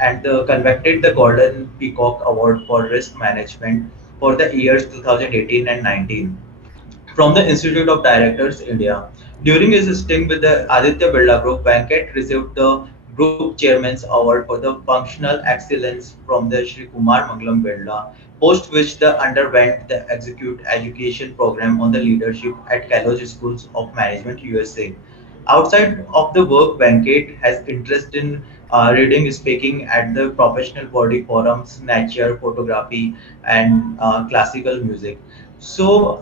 and conducted the Golden Peacock Award for Risk Management for the years 2018 and 19 from the Institute of Directors, India. During his stint with the Aditya Birla Group, Venkat received the Group Chairman's Award for the Functional Excellence from the Shri Kumar Mangalam Birla, post which the underwent the Execute Education Program on the Leadership at Kellogg Schools of Management, USA. Outside of the work, Venkat has interest in reading, speaking at the professional body forums, nature, photography, and classical music. So,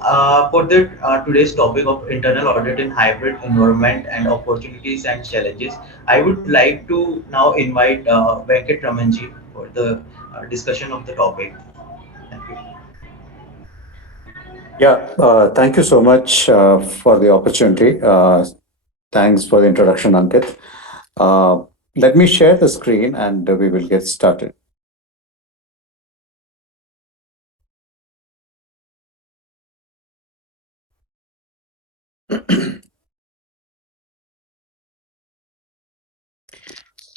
for the today's topic of internal audit in hybrid environment and opportunities and challenges, I would like to now invite Venkat Ramanji for the discussion of the topic. Thank you. Yeah, thank you so much for the opportunity. Thanks for the introduction, Ankit. Uh, Let me share the screen and we will get started.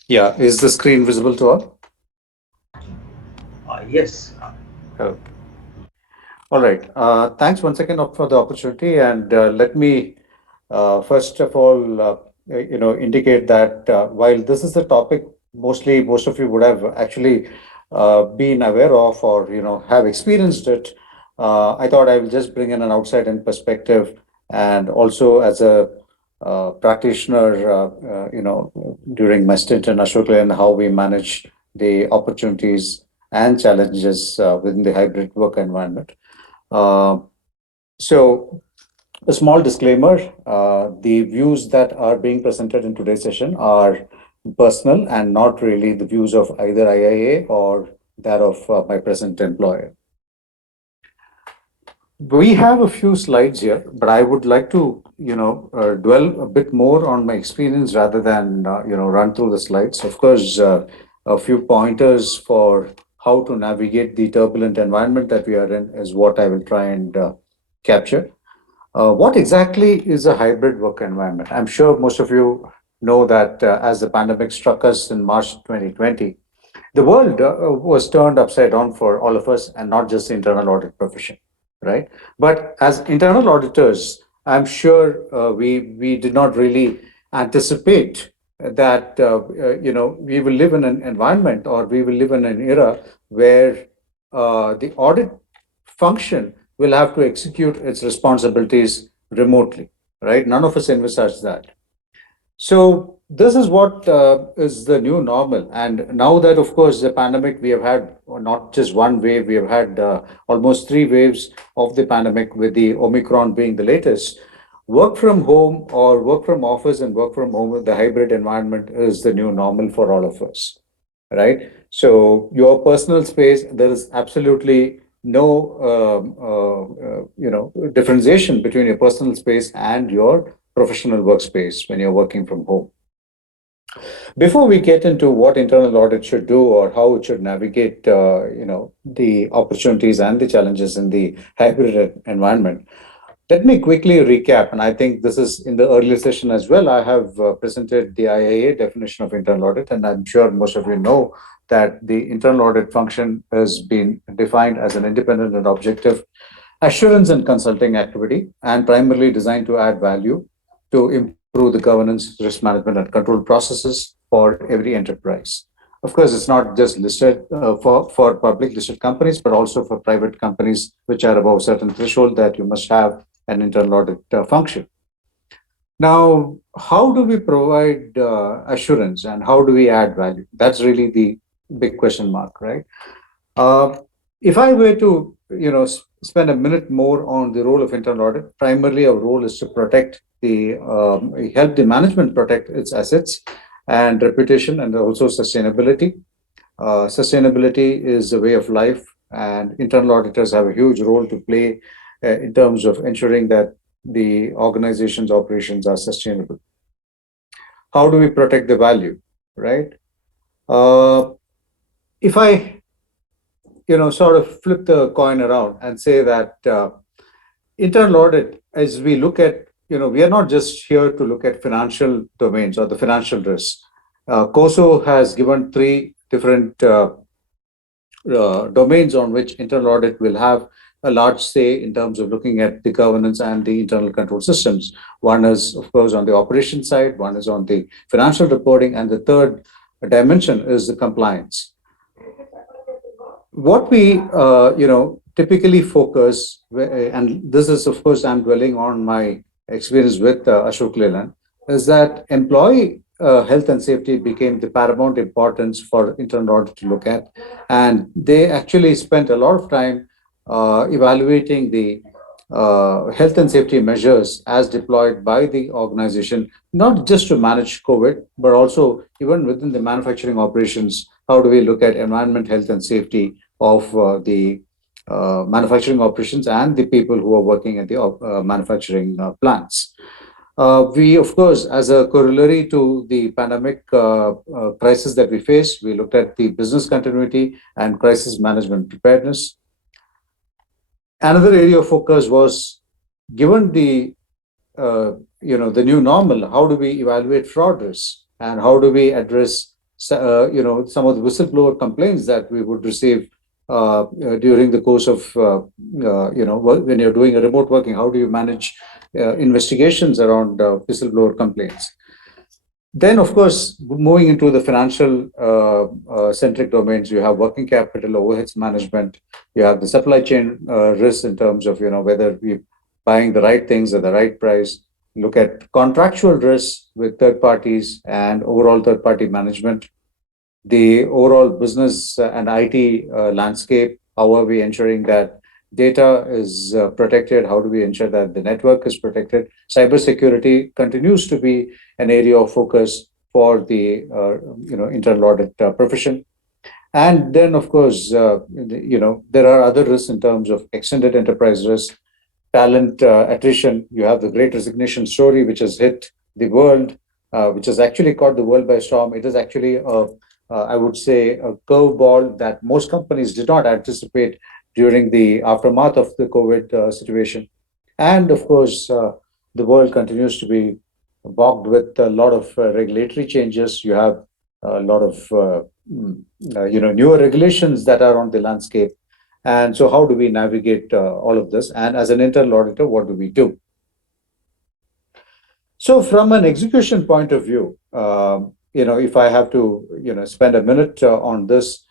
Yeah, is the screen visible to all? Yes. Okay. All right. Thanks once again for the opportunity, and let me first of all, indicate that while this is a topic mostly most of you would have actually been aware of or have experienced it, I thought I will just bring in an outside-in perspective, and also as a practitioner, during my stint in Ashok Leyland, how we manage the opportunities and challenges within the hybrid work environment. Uh, so, a small disclaimer, the views that are being presented in today's session are personal and not really the views of either IIA or that of my present employer. We have a few slides here, but I would like to, dwell a bit more on my experience rather than, run through the slides. Of course, a few pointers for how to navigate the turbulent environment that we are in is what I will try and capture. What exactly is a hybrid work environment? I'm sure most of you know that as the pandemic struck us in March 2020, the world was turned upside down for all of us, and not just the internal audit profession, right? But as internal auditors, I'm sure we did not really anticipate that we will live in an environment, or we will live in an era where the audit function will have to execute its responsibilities remotely, right? None of us envisaged that. So this is what is the new normal. And now that, of course, the pandemic, we have had not just one wave, we have had almost three waves of the pandemic, with the Omicron being the latest. Work from home, or work from office and work from home, the hybrid environment is the new normal for all of us, right? So your personal space, there is absolutely no differentiation between your personal space and your professional workspace when you're working from home. Before we get into what internal audit should do, or how it should navigate, the opportunities and the challenges in the hybrid environment, let me quickly recap. And I think this is in the earlier session as well. I have presented the IIA definition of internal audit, and I'm sure most of you know that the internal audit function has been defined as an independent and objective assurance and consulting activity, and primarily designed to add value to improve the governance, risk management, and control processes for every enterprise. Of course, it's not just listed for public listed companies, but also for private companies which are above a certain threshold that you must have an internal audit function. Now, how do we provide assurance, and how do we add value? That's really the big question mark, right? Uh, if I were to, spend a minute more on the role of internal audit, primarily our role is to protect help the management protect its assets and reputation, and also sustainability. Sustainability is a way of life, and internal auditors have a huge role to play in terms of ensuring that the organization's operations are sustainable. How do we protect the value, right? Uh, if I, sort of flip the coin around and say that internal audit, as we look at, we are not just here to look at financial domains or the financial risks. COSO has given three different domains on which internal audit will have a large say in terms of looking at the governance and the internal control systems. One is, of course, on the operation side, one is on the financial reporting, and the third dimension is the compliance. What we, typically focus, and this is, of course, I'm dwelling on my experience with Ashok Leland, is that employee health and safety became the paramount importance for internal audit to look at. And they actually spent a lot of time evaluating the health and safety measures as deployed by the organization, not just to manage COVID, but also even within the manufacturing operations. How do we look at environment, health, and safety of the manufacturing operations and the people who are working at the manufacturing plants? We, of course, as a corollary to the pandemic crisis that we faced, we looked at the business continuity and crisis management preparedness. Another area of focus was, given the the new normal, how do we evaluate fraud risks, and how do we address some of the whistleblower complaints that we would receive during the course of when you're doing a remote working? How do you manage investigations around whistleblower complaints? Then, of course, moving into the financial centric domains, you have working capital, overheads management, you have the supply chain risks in terms of whether we're buying the right things at the right price. Look at contractual risks with third parties and overall third party management. The overall business and IT landscape. How are we ensuring that data is protected? How do we ensure that the network is protected? Cybersecurity continues to be an area of focus for the internal audit profession. And then, of course, there are other risks in terms of extended enterprise risk, talent attrition. You have the Great Resignation story, which has hit the world, which has actually caught the world by storm. It is actually a I would say, a curveball that most companies did not anticipate during the aftermath of the COVID situation. And of course, the world continues to be bogged with a lot of regulatory changes. You have a lot of newer regulations that are on the landscape. And so, how do we navigate all of this? And as an internal auditor, what do we do? So, from an execution point of view, if I have to, spend a minute on this,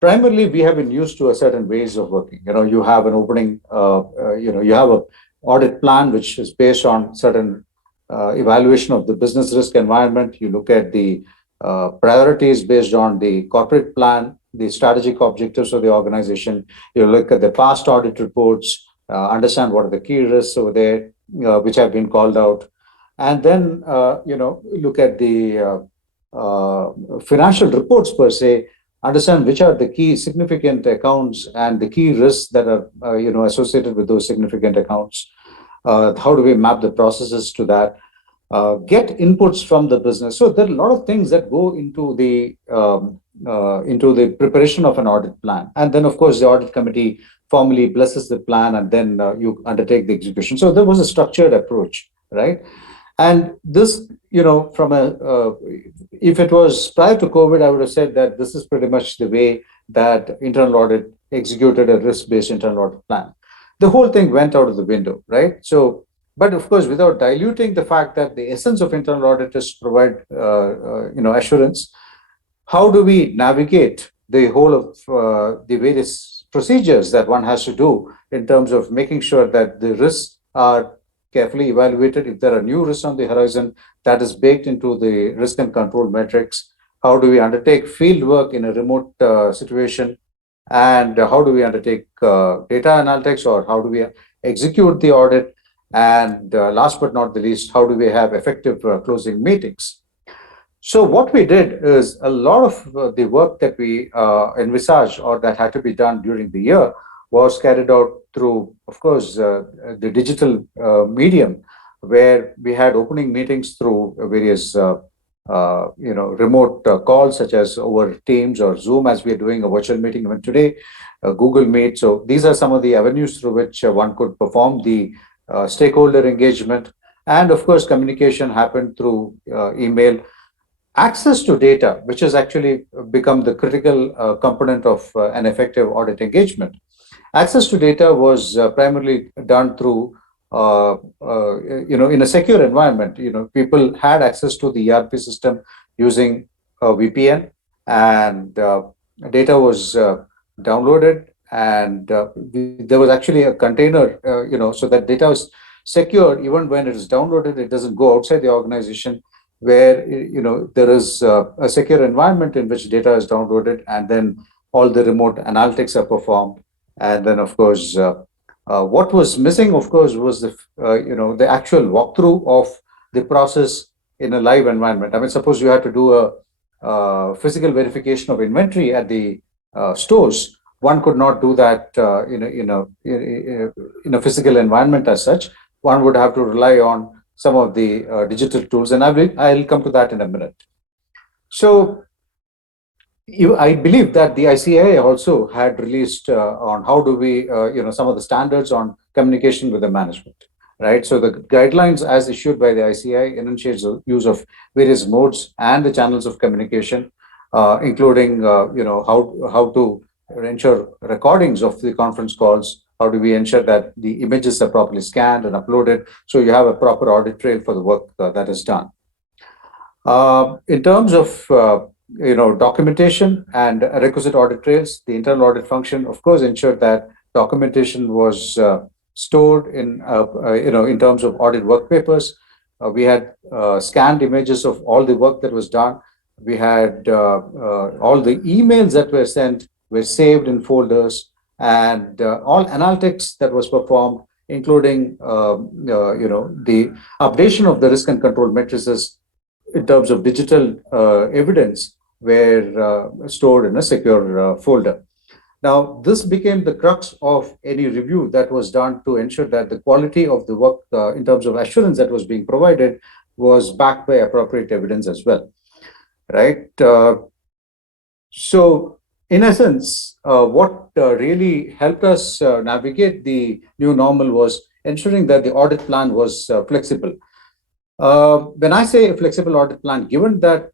primarily we have been used to a certain ways of working. You have an opening, you have a audit plan which is based on certain evaluation of the business risk environment. You look at the priorities based on the corporate plan, the strategic objectives of the organization. You look at the past audit reports, understand what are the key risks over there, which have been called out, and then look at the financial reports per se, understand which are the key significant accounts and the key risks that are associated with those significant accounts. How do we map the processes to that? Get inputs from the business. So there are a lot of things that go into the preparation of an audit plan, and then of course the audit committee formally blesses the plan, and then you undertake the execution. So there was a structured approach, right? And this, from if it was prior to COVID, I would have said that this is pretty much the way that internal audit executed a risk-based internal audit plan. The whole thing went out of the window, right? So, but of course, without diluting the fact that the essence of internal audit is to provide, assurance. How do we navigate the whole of the various procedures that one has to do in terms of making sure that the risks are carefully evaluated? If there are new risks on the horizon, that is baked into the risk and control metrics. How do we undertake field work in a remote situation? And how do we undertake data analytics, or how do we execute the audit? And last but not the least, how do we have effective closing meetings? So what we did is a lot of the work that we envisaged or that had to be done during the year was carried out through, of course, the digital medium, where we had opening meetings through various, remote calls, such as over Teams or Zoom, as we are doing a virtual meeting even today, Google Meet. So these are some of the avenues through which one could perform the stakeholder engagement. And of course, communication happened through email. Access to data, which has actually become the critical component of an effective audit engagement. Access to data was primarily done through, in a secure environment. People had access to the ERP system using a VPN, and data was downloaded, and there was actually a container, so that data was secure. Even when it is downloaded, it doesn't go outside the organization, where there is a secure environment in which data is downloaded, and then all the remote analytics are performed. And then, of course, what was missing, of course, was the actual walkthrough of the process in a live environment. I mean, suppose you had to do a physical verification of inventory at the stores. One could not do that in a physical environment as such. One would have to rely on some of the digital tools, and I'll come to that in a minute. So I believe that the ICAI also had released on how do we, some of the standards on communication with the management, right? So the guidelines as issued by the ICAI enunciates the use of various modes and the channels of communication, including, how to ensure recordings of the conference calls. How do we ensure that the images are properly scanned and uploaded, so you have a proper audit trail for the work that is done? In terms of documentation and requisite audit trails, the internal audit function, of course, ensured that documentation was stored in terms of audit work papers. We had scanned images of all the work that was done. We had all the emails that were sent were saved in folders, and all analytics that was performed, including the updation of the risk and control matrices in terms of digital evidence, were stored in a secure folder. Now, this became the crux of any review that was done to ensure that the quality of the work in terms of assurance that was being provided was backed by appropriate evidence as well, right? So, in essence, what really helped us navigate the new normal was ensuring that the audit plan was flexible. When I say a flexible audit plan, given that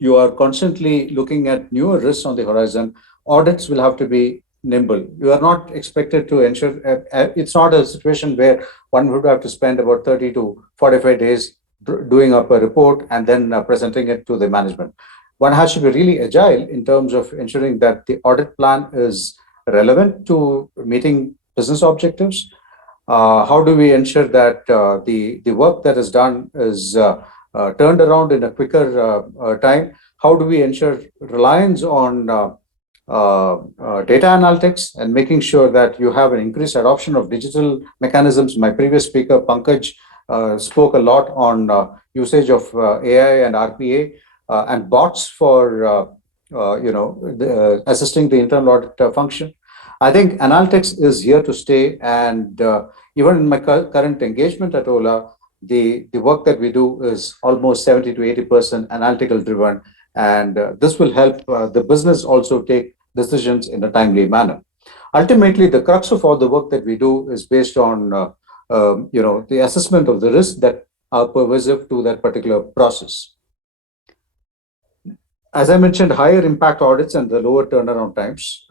you are constantly looking at newer risks on the horizon, audits will have to be nimble. You are not expected to ensure, it's not a situation where one would have to spend about 30 to 45 days doing up a report and then presenting it to the management. One has to be really agile in terms of ensuring that the audit plan is relevant to meeting business objectives. How do we ensure that the work that is done is turned around in a quicker time? How do we ensure reliance on data analytics and making sure that you have an increased adoption of digital mechanisms? My previous speaker, Pankaj, spoke a lot on usage of AI and RPA and bots for assisting the internal audit function. I think analytics is here to stay, and even in my current engagement at Ola, the work that we do is almost 70 to 80% analytical driven, and this will help the business also take decisions in a timely manner. Ultimately, the crux of all the work that we do is based on the assessment of the risks that are pervasive to that particular process. As I mentioned, higher impact audits and the lower turnaround times.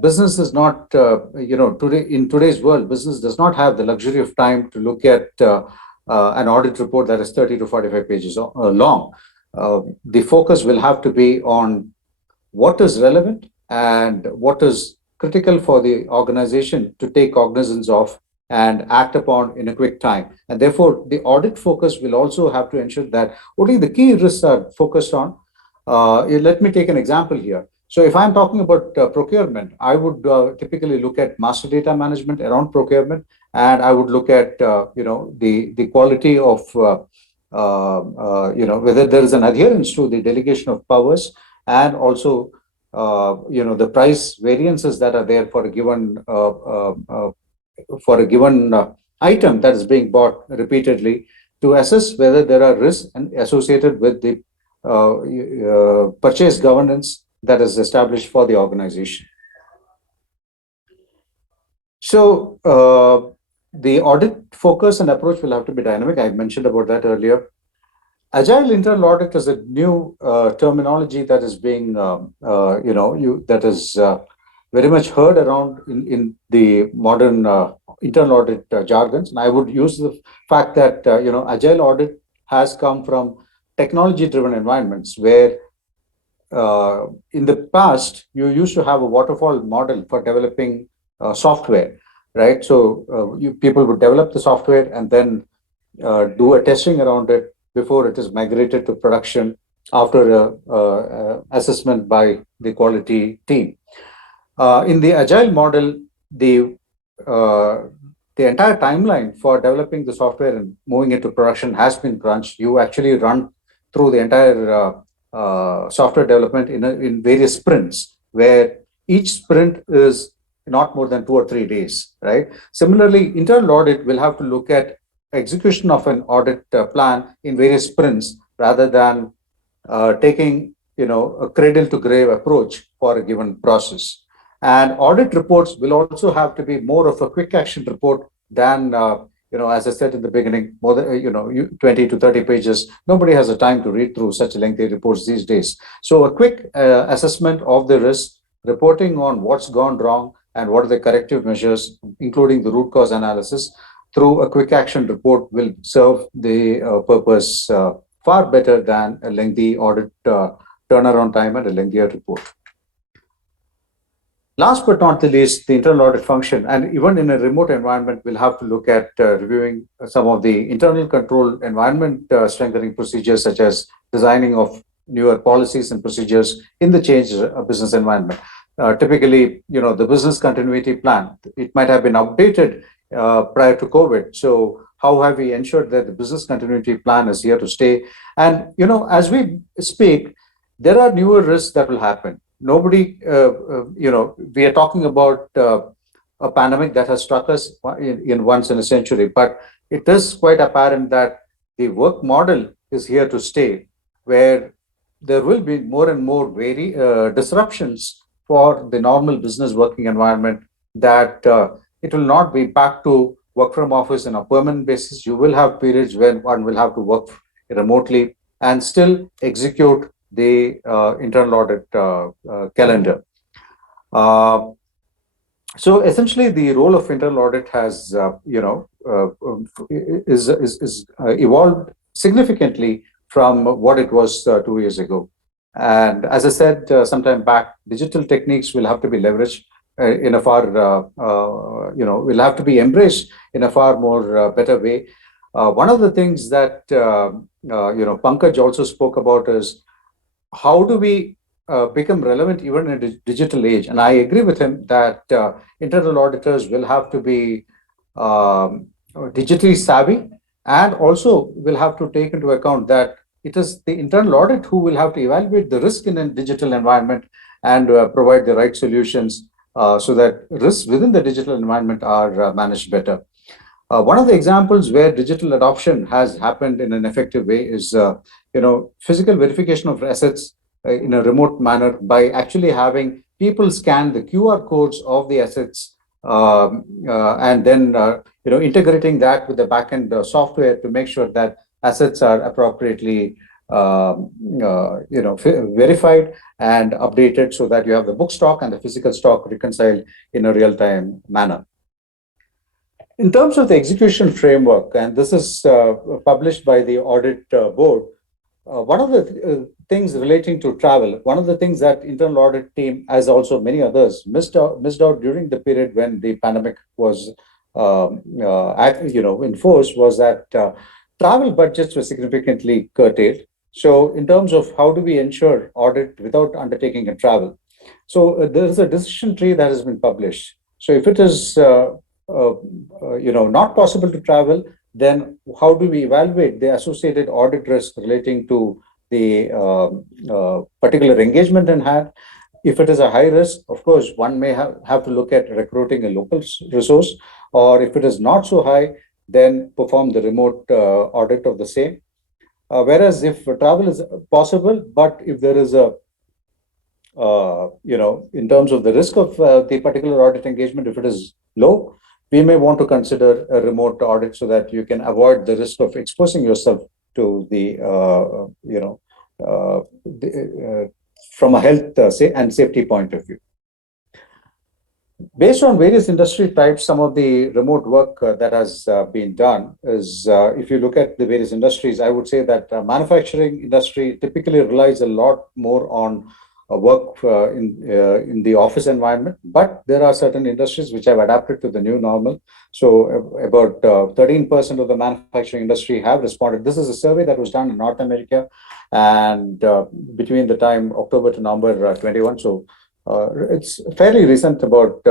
Business is not, today in today's world, business does not have the luxury of time to look at an audit report that is 30 to 45 pages long. The focus will have to be on what is relevant and what is critical for the organization to take cognizance of and act upon in a quick time. And therefore, the audit focus will also have to ensure that only the key risks are focused on. Let me take an example here. So if I'm talking about procurement, I would typically look at master data management around procurement, and I would look at the quality of whether there is an adherence to the delegation of powers, and also the price variances that are there for a given item that is being bought repeatedly, to assess whether there are risks associated with the purchase governance that is established for the organization. So the audit focus and approach will have to be dynamic. I mentioned about that earlier. Agile internal audit is a new terminology that is being, that is very much heard around in the modern internal audit jargons. And I would use the fact that, agile audit has come from technology-driven environments where in the past, you used to have a waterfall model for developing software, right? So people would develop the software and then do a testing around it before it is migrated to production after assessment by the quality team. In the agile model, the entire timeline for developing the software and moving it to production has been crunched. You actually run through the entire software development in various sprints, where each sprint is not more than 2 or 3 days, right? Similarly, internal audit will have to look at execution of an audit plan in various sprints rather than taking a cradle to grave approach for a given process. And audit reports will also have to be more of a quick action report than as I said in the beginning, more than 20 to 30 pages. Nobody has the time to read through such lengthy reports these days. So a quick assessment of the risk, reporting on what's gone wrong and what are the corrective measures, including the root cause analysis, through a quick action report will serve the purpose far better than a lengthy audit turnaround time and a lengthier report. Last but not the least, the internal audit function, and even in a remote environment, we'll have to look at reviewing some of the internal control environment strengthening procedures, such as designing of newer policies and procedures in the changed business environment. Typically, the business continuity plan, it might have been outdated prior to COVID. So how have we ensured that the business continuity plan is here to stay? And, as we speak, there are newer risks that will happen. Nobody, we are talking about a pandemic that has struck us in once in a century, but it is quite apparent that the work model is here to stay, where there will be more and more disruptions for the normal business working environment, that it will not be back to work from office on a permanent basis. You will have periods when one will have to work remotely and still execute the internal audit calendar. Uh, so essentially, the role of internal audit has, evolved significantly from what it was 2 years ago. And as I said sometime back, digital techniques will have to be leveraged in a far, will have to be embraced in a far more better way. One of the things that Pankaj also spoke about is how do we become relevant even in a digital age? And I agree with him that internal auditors will have to be digitally savvy, and also will have to take into account that it is the internal audit who will have to evaluate the risk in a digital environment and provide the right solutions so that risks within the digital environment are managed better. One of the examples where digital adoption has happened in an effective way is, physical verification of assets in a remote manner by actually having people scan the QR codes of the assets, and then, integrating that with the backend software to make sure that assets are appropriately, verified and updated so that you have the book stock and the physical stock reconciled in a real-time manner. In terms of the execution framework, and this is published by the audit board, one of the things relating to travel, one of the things that internal audit team, as also many others, missed out during the period when the pandemic was, in force, was that travel budgets were significantly curtailed. So, in terms of how do we ensure audit without undertaking a travel, so there is a decision tree that has been published. So, if it is not possible to travel, then how do we evaluate the associated audit risk relating to the particular engagement in hand? If it is a high risk, of course, one may have to look at recruiting a local resource, or if it is not so high, then perform the remote audit of the same. Whereas if travel is possible, but if there is a in terms of the risk of the particular audit engagement, if it is low, we may want to consider a remote audit so that you can avoid the risk of exposing yourself to from a health and safety point of view. Based on various industry types, some of the remote work that has been done is, if you look at the various industries, I would say that manufacturing industry typically relies a lot more on work in the office environment, but there are certain industries which have adapted to the new normal. So about 13% of the manufacturing industry have responded. This is a survey that was done in North America, and between the time October to November 21. So it's fairly recent, about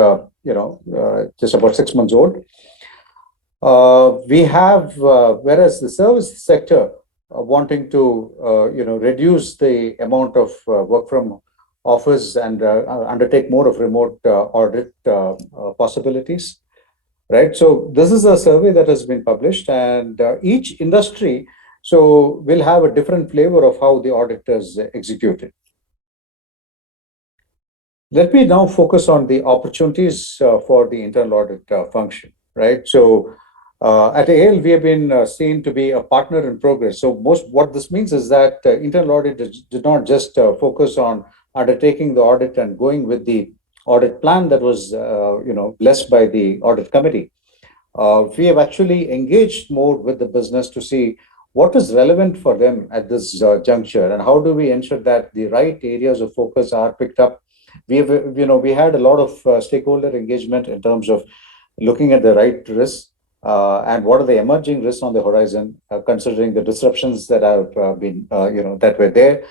just about 6 months old. We have, whereas the service sector wanting to reduce the amount of work from office and undertake more of remote audit possibilities, right? So this is a survey that has been published, and each industry will have a different flavor of how the audit is executed. Let me now focus on the opportunities for the internal audit function, right? So at AL, we have been seen to be a partner in progress. So what this means is that internal audit did not just focus on undertaking the audit and going with the audit plan that was blessed by the audit committee. We have actually engaged more with the business to see what is relevant for them at this juncture, and how do we ensure that the right areas of focus are picked up. We had a lot of stakeholder engagement in terms of looking at the right risks and what are the emerging risks on the horizon, considering the disruptions that have been, that were there,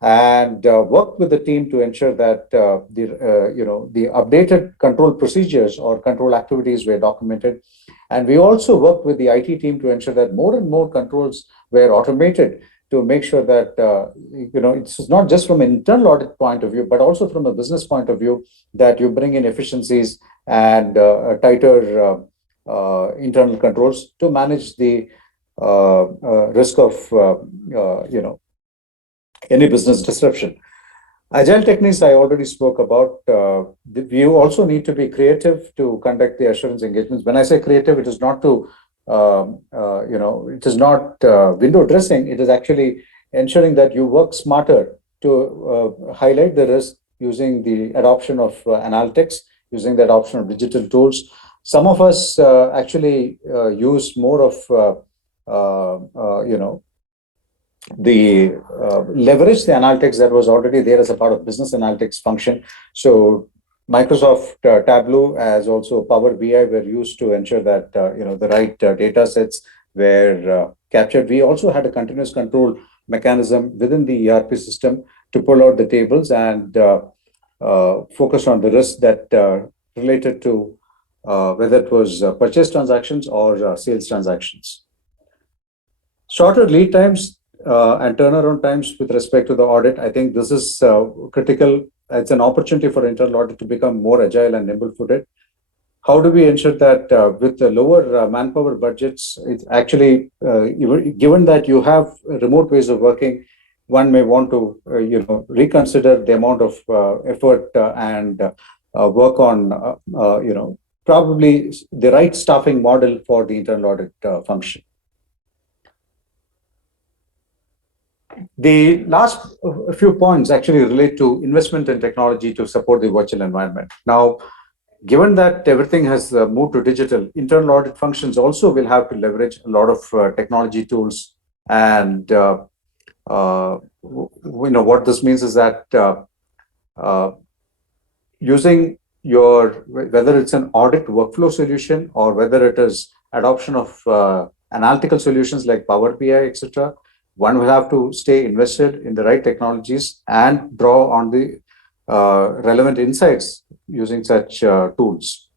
and worked with the team to ensure that the updated control procedures or control activities were documented. And we also worked with the IT team to ensure that more and more controls were automated, to make sure that it's not just from an internal audit point of view, but also from a business point of view, that you bring in efficiencies and tighter internal controls to manage the risk of any business disruption. Agile techniques I already spoke about. You also need to be creative to conduct the assurance engagements. When I say creative, it is not to, it is not window dressing. It is actually ensuring that you work smarter to highlight the risk using the adoption of analytics, using the adoption of digital tools. Some of us actually use more of, the leverage the analytics that was already there as a part of business analytics function. So Microsoft Tableau as also Power BI were used to ensure that the right data sets were captured. We also had a continuous control mechanism within the ERP system to pull out the tables and focus on the risks that related to whether it was purchase transactions or sales transactions. Shorter lead times and turnaround times with respect to the audit, I think this is critical. It's an opportunity for internal audit to become more agile and nimble-footed. How do we ensure that with the lower manpower budgets, it's actually, given that you have remote ways of working, one may want to, reconsider the amount of effort and work on, probably the right staffing model for the internal audit function. The last few points actually relate to investment in technology to support the virtual environment. Now, given that everything has moved to digital, internal audit functions also will have to leverage a lot of technology tools. And what this means is that using whether it's an audit workflow solution or whether it is adoption of analytical solutions like Power BI, etc., one will have to stay invested in the right technologies and draw on the relevant insights using such tools.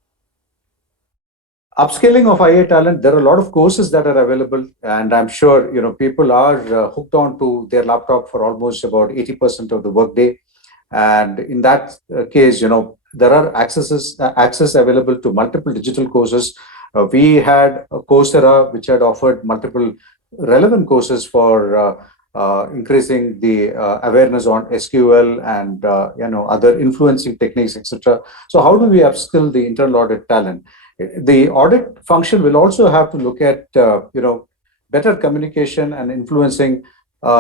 Upscaling of IA talent, there are a lot of courses that are available, and I'm sure people are hooked on to their laptop for almost about 80% of the workday. And in that case, there are access available to multiple digital courses. We had a Coursera which had offered multiple relevant courses for increasing the awareness on SQL and other influencing techniques, etc. So how do we upskill the internal audit talent? The audit function will also have to look at better communication and influencing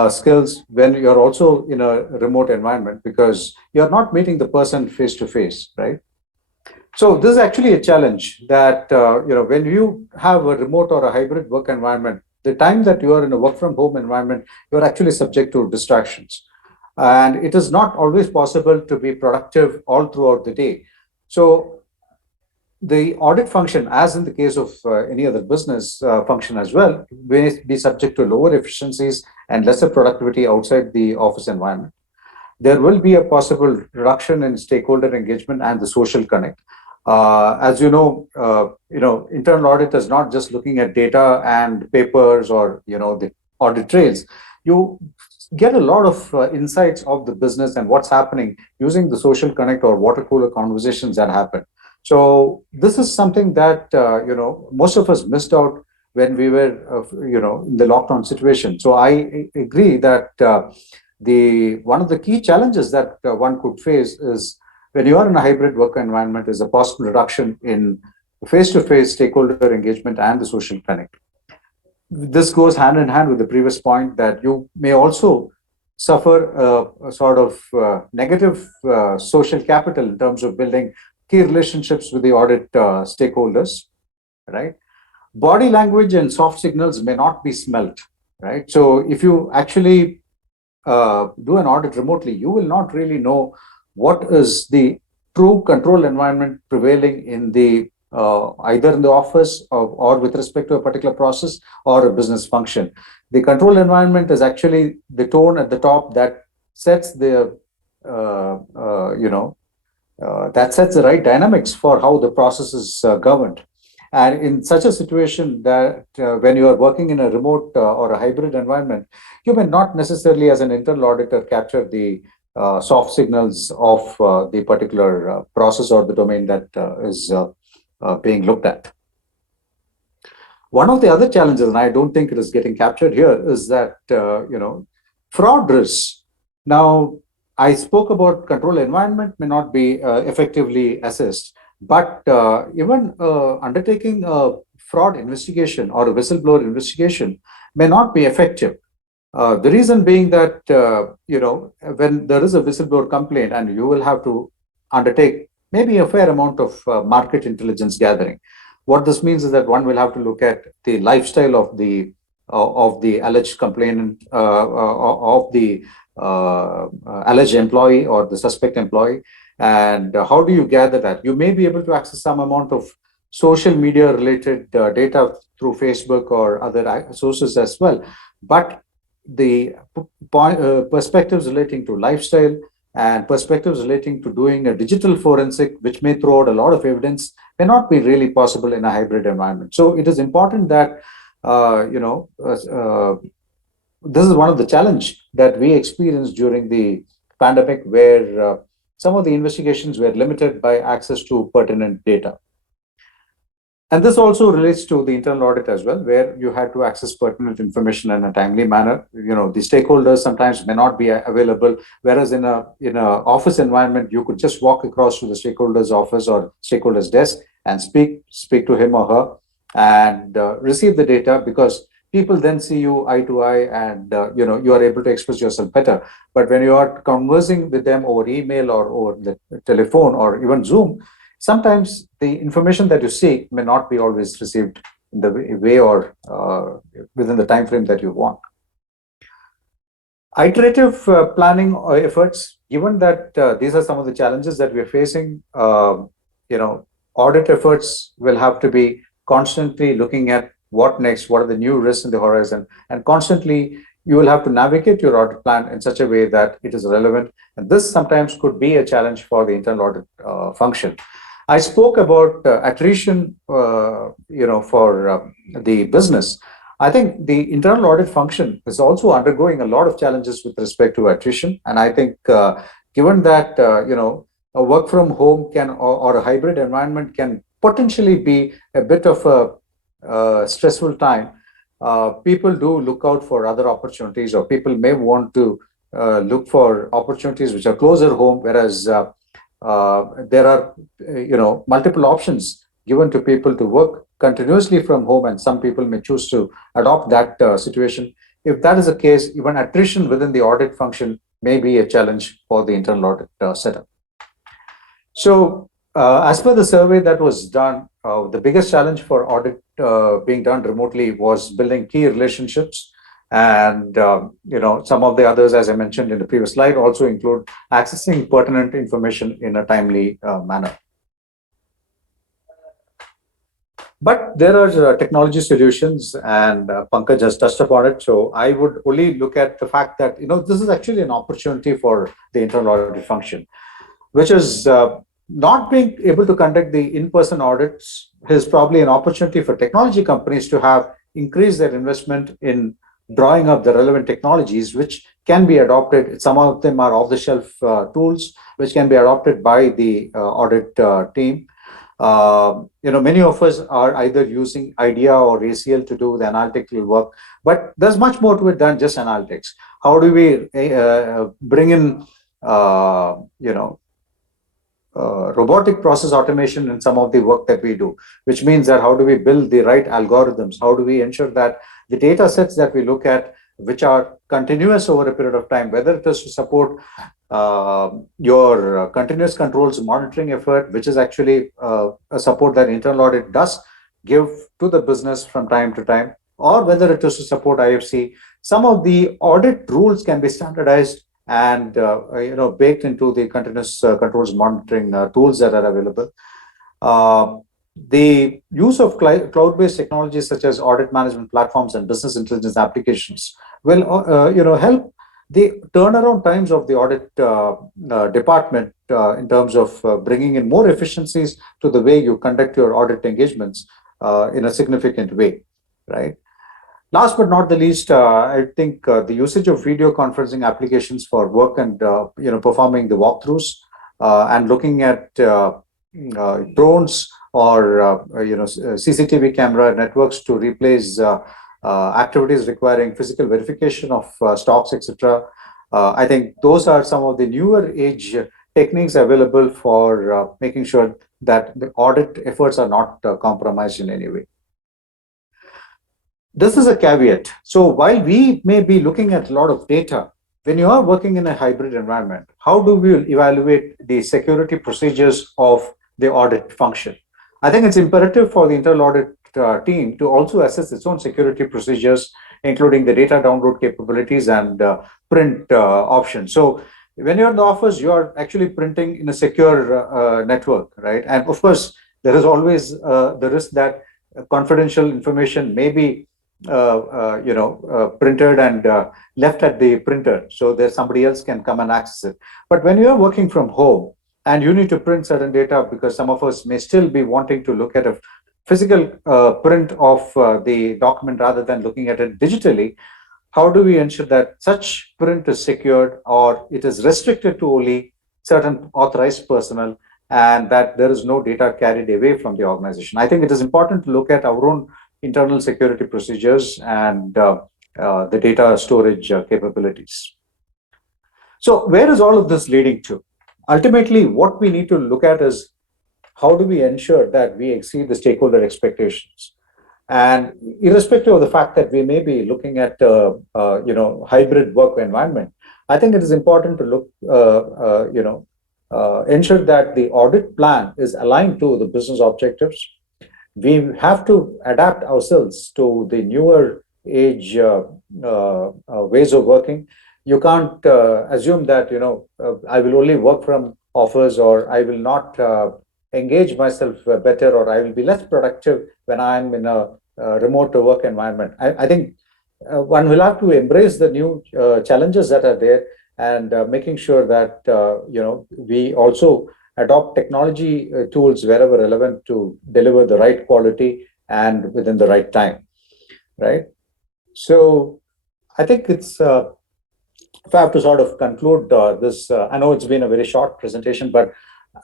skills when you're also in a remote environment, because you're not meeting the person face to face, right? So this is actually a challenge that when you have a remote or a hybrid work environment, the time that you are in a work from home environment, you're actually subject to distractions. And it is not always possible to be productive all throughout the day. So the audit function, as in the case of any other business function as well, may be subject to lower efficiencies and lesser productivity outside the office environment. There will be a possible reduction in stakeholder engagement and the social connect. As internal audit is not just looking at data and papers or the audit trails. You get a lot of insights of the business and what's happening using the social connect or water cooler conversations that happen. So this is something that most of us missed out when we were in the lockdown situation. So I agree that one of the key challenges that one could face is when you are in a hybrid work environment is a possible reduction in face-to-face stakeholder engagement and the social connect. This goes hand in hand with the previous point that you may also suffer a sort of negative social capital in terms of building key relationships with the audit stakeholders, right? Body language and soft signals may not be smelt, right? So if you actually do an audit remotely, you will not really know what is the true control environment prevailing in the either in the office or with respect to a particular process or a business function. The control environment is actually the tone at the top that sets the that sets the right dynamics for how the process is governed. And in such a situation that when you are working in a remote or a hybrid environment, you may not necessarily as an internal auditor capture the soft signals of the particular process or the domain that is being looked at. One of the other challenges, and I don't think it is getting captured here, is that fraud risks Now, I spoke about control environment may not be effectively assessed, but even undertaking a fraud investigation or a whistleblower investigation may not be effective. The reason being that, when there is a whistleblower complaint and you will have to undertake maybe a fair amount of market intelligence gathering. What this means is that one will have to look at the lifestyle of the alleged complainant, of the alleged employee or the suspect employee. And how do you gather that? You may be able to access some amount of social media related data through Facebook or other sources as well. But the perspectives relating to lifestyle and perspectives relating to doing a digital forensic, which may throw out a lot of evidence, may not be really possible in a hybrid environment. So it is important that, this is one of the challenge that we experienced during the pandemic, where some of the investigations were limited by access to pertinent data. And this also relates to the internal audit as well, where you had to access pertinent information in a timely manner. The stakeholders sometimes may not be available, whereas in a office environment, you could just walk across to the stakeholder's office or stakeholder's desk and speak to him or her and receive the data, because people then see you eye to eye and you are able to express yourself better. But when you are conversing with them over email or over the telephone or even Zoom, sometimes the information that you seek may not be always received in the way or within the time frame that you want. Iterative planning efforts, given that these are some of the challenges that we are facing, audit efforts will have to be constantly looking at what next, what are the new risks in the horizon, and constantly you will have to navigate your audit plan in such a way that it is relevant. And this sometimes could be a challenge for the internal audit function. I spoke about attrition, for the business. I think the internal audit function is also undergoing a lot of challenges with respect to attrition. And I think given that, a work from home or a hybrid environment can potentially be a bit of a stressful time, people do look out for other opportunities, or people may want to look for opportunities which are closer home, whereas there are multiple options given to people to work continuously from home, and some people may choose to adopt that situation. If that is the case, even attrition within the audit function may be a challenge for the internal audit setup. So as per the survey that was done, the biggest challenge for audit being done remotely was building key relationships. And some of the others, as I mentioned in the previous slide, also include accessing pertinent information in a timely manner. But there are technology solutions, and Pankaj has touched upon it. So I would only look at the fact that this is actually an opportunity for the internal audit function, which is not being able to conduct the in-person audits is probably an opportunity for technology companies to have increased their investment in drawing up the relevant technologies which can be adopted. Some of them are off-the-shelf tools which can be adopted by the audit team. Many of us are either using IDEA or ACL to do the analytical work, but there's much more to it than just analytics. How do we bring in robotic process automation in some of the work that we do, which means that how do we build the right algorithms? How do we ensure that the data sets that we look at, which are continuous over a period of time, whether it is to support your continuous controls monitoring effort, which is actually a support that internal audit does give to the business from time to time, or whether it is to support IFC. Some of the audit rules can be standardized and baked into the continuous controls monitoring tools that are available. The use of cloud-based technologies such as audit management platforms and business intelligence applications will help the turnaround times of the audit department in terms of bringing in more efficiencies to the way you conduct your audit engagements in a significant way, right? Last but not the least, I think the usage of video conferencing applications for work and performing the walkthroughs and looking at drones or CCTV camera networks to replace activities requiring physical verification of stocks, etc. I think those are some of the newer age techniques available for making sure that the audit efforts are not compromised in any way. This is a caveat. So while we may be looking at a lot of data, when you are working in a hybrid environment, how do we evaluate the security procedures of the audit function? I think it's imperative for the internal audit team to also assess its own security procedures, including the data download capabilities and print options. So when you're in the office, you are actually printing in a secure network, right? And of course, there is always the risk that confidential information may be printed and left at the printer, so that somebody else can come and access it. But when you are working from home and you need to print certain data, because some of us may still be wanting to look at a physical print of the document rather than looking at it digitally, how do we ensure that such print is secured or it is restricted to only certain authorized personnel and that there is no data carried away from the organization? I think it is important to look at our own internal security procedures and the data storage capabilities. So where is all of this leading to? Ultimately, what we need to look at is how do we ensure that we exceed the stakeholder expectations? And irrespective of the fact that we may be looking at hybrid work environment, I think it is important to look ensure that the audit plan is aligned to the business objectives. We have to adapt ourselves to the newer age ways of working. You can't assume that I will only work from office, or I will not engage myself better, or I will be less productive when I'm in a remote work environment. I think one will have to embrace the new challenges that are there, and making sure that we also adopt technology tools wherever relevant to deliver the right quality and within the right time, right? So I think it's, if I have to sort of conclude this, I know it's been a very short presentation, but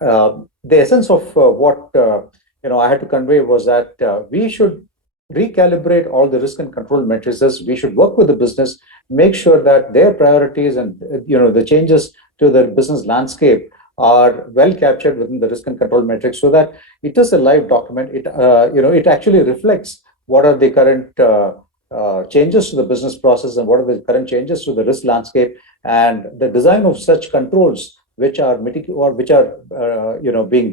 the essence of what I had to convey was that we should recalibrate all the risk and control matrices. We should work with the business, make sure that their priorities and the changes to the business landscape are well captured within the risk and control matrix, so that it is a live document. It actually reflects what are the current changes to the business process and what are the current changes to the risk landscape, and the design of such controls which are being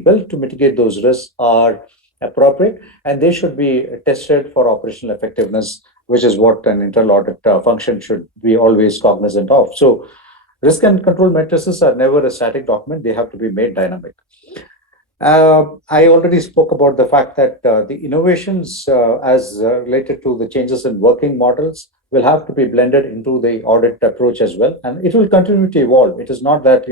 built to mitigate those risks are appropriate, and they should be tested for operational effectiveness, which is what an internal audit function should be always cognizant of. So risk and control matrices are never a static document. They have to be made dynamic. I already spoke about the fact that the innovations as related to the changes in working models will have to be blended into the audit approach as well. And it will continue to evolve. It is not that,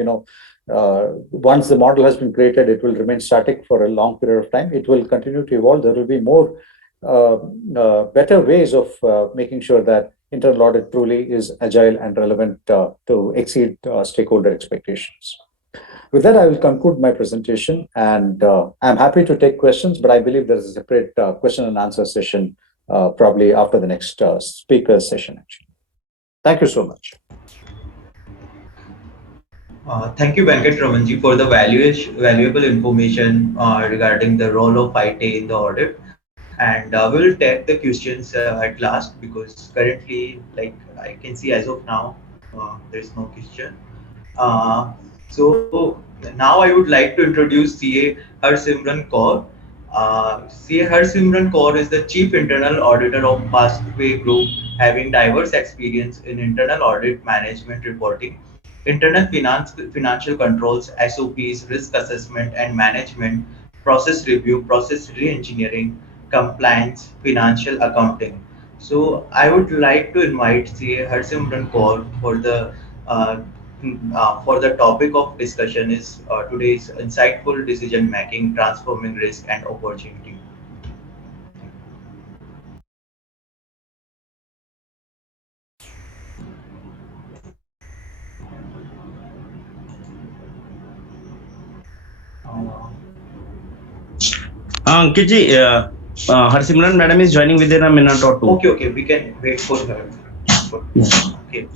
once the model has been created, it will remain static for a long period of time. It will continue to evolve. There will be more better ways of making sure that internal audit truly is agile and relevant to exceed stakeholder expectations. With that, I will conclude my presentation, and I'm happy to take questions, but I believe there is a separate question and answer session probably after the next speaker session, actually. Thank you so much. Thank you, Venkat Ramanji, for the valuable information regarding the role of IT in the audit. And we'll take the questions at last, because currently, like I can see as of now, there is no question. Uh, so now I would like to introduce CA Harsimran Kaur. CA Harsimran Kaur is the Chief Internal Auditor of Fastway Group, having diverse experience in internal audit management reporting, financial controls, SOPs, risk assessment and management, process review, process re-engineering, compliance, financial accounting. So I would like to invite CA Harsimran Kaur uh, for the topic of discussion is today's insightful decision making, transforming risk and opportunity. Uh, Ankit ji, Harsimran madam is joining within a minute or two. okay, we can wait for her. Okay.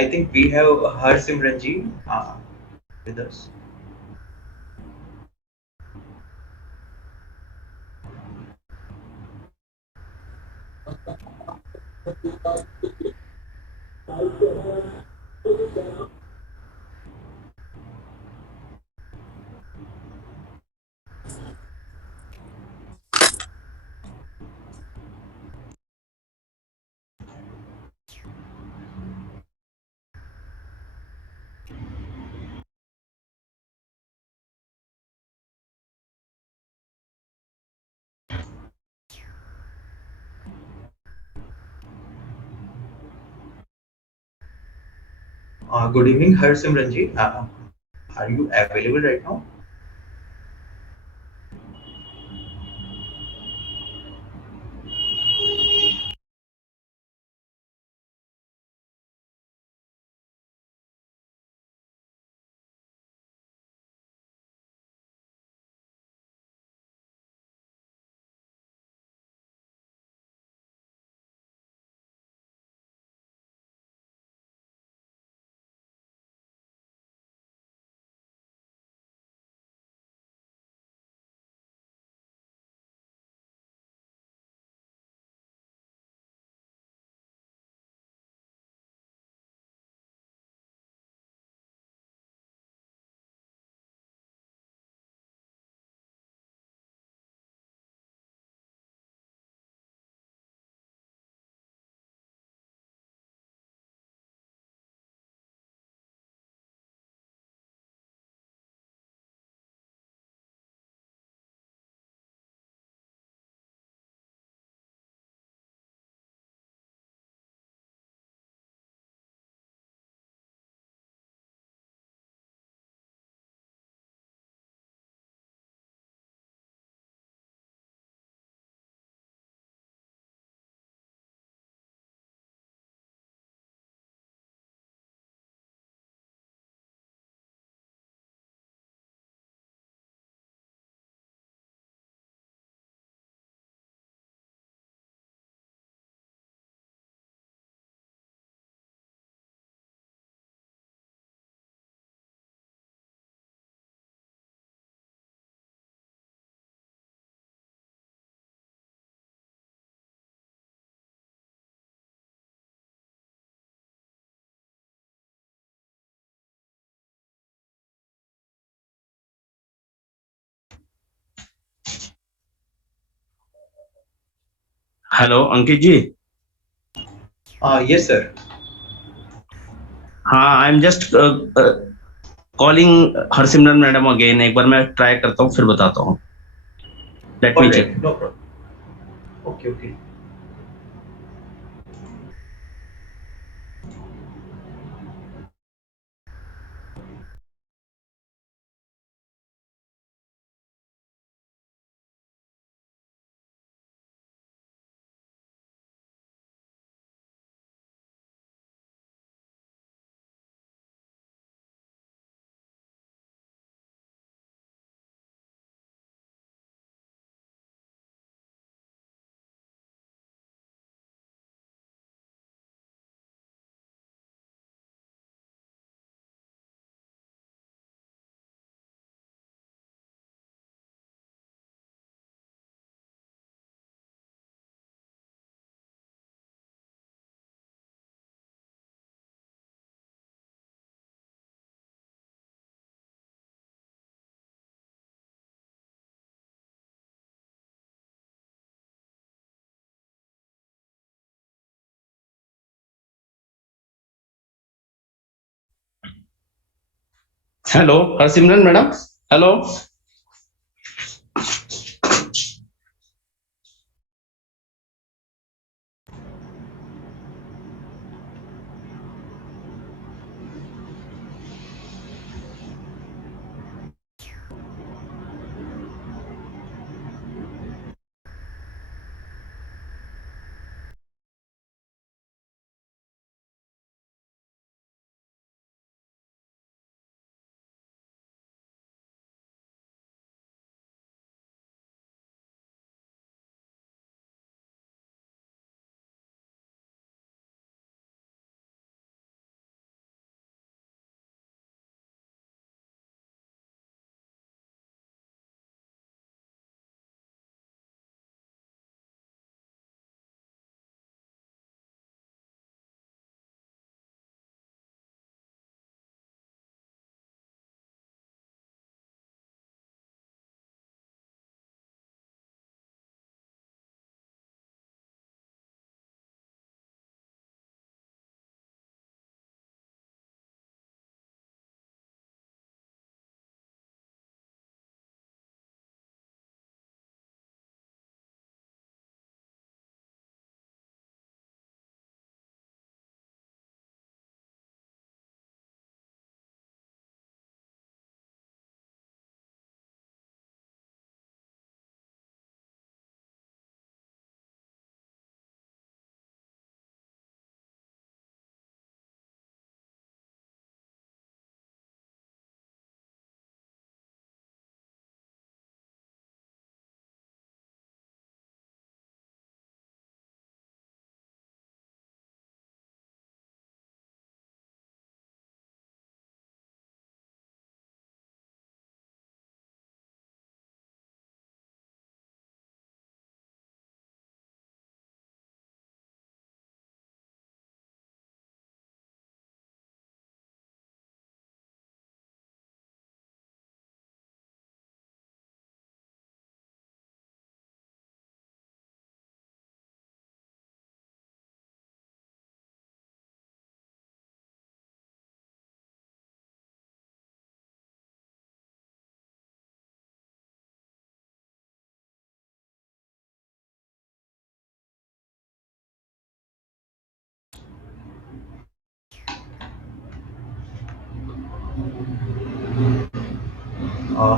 I think we have Harsimranji with us. Good evening, Harsimranji. Are you available right now? Hello Ankit ji. Yes, sir. हाँ, I am just calling Harsimran madam again. एक बार मैं try करता हूँ, फिर बताता हूँ. Let All me right, check. no problem. Okay, okay. Hello Harsimran madam. Hello.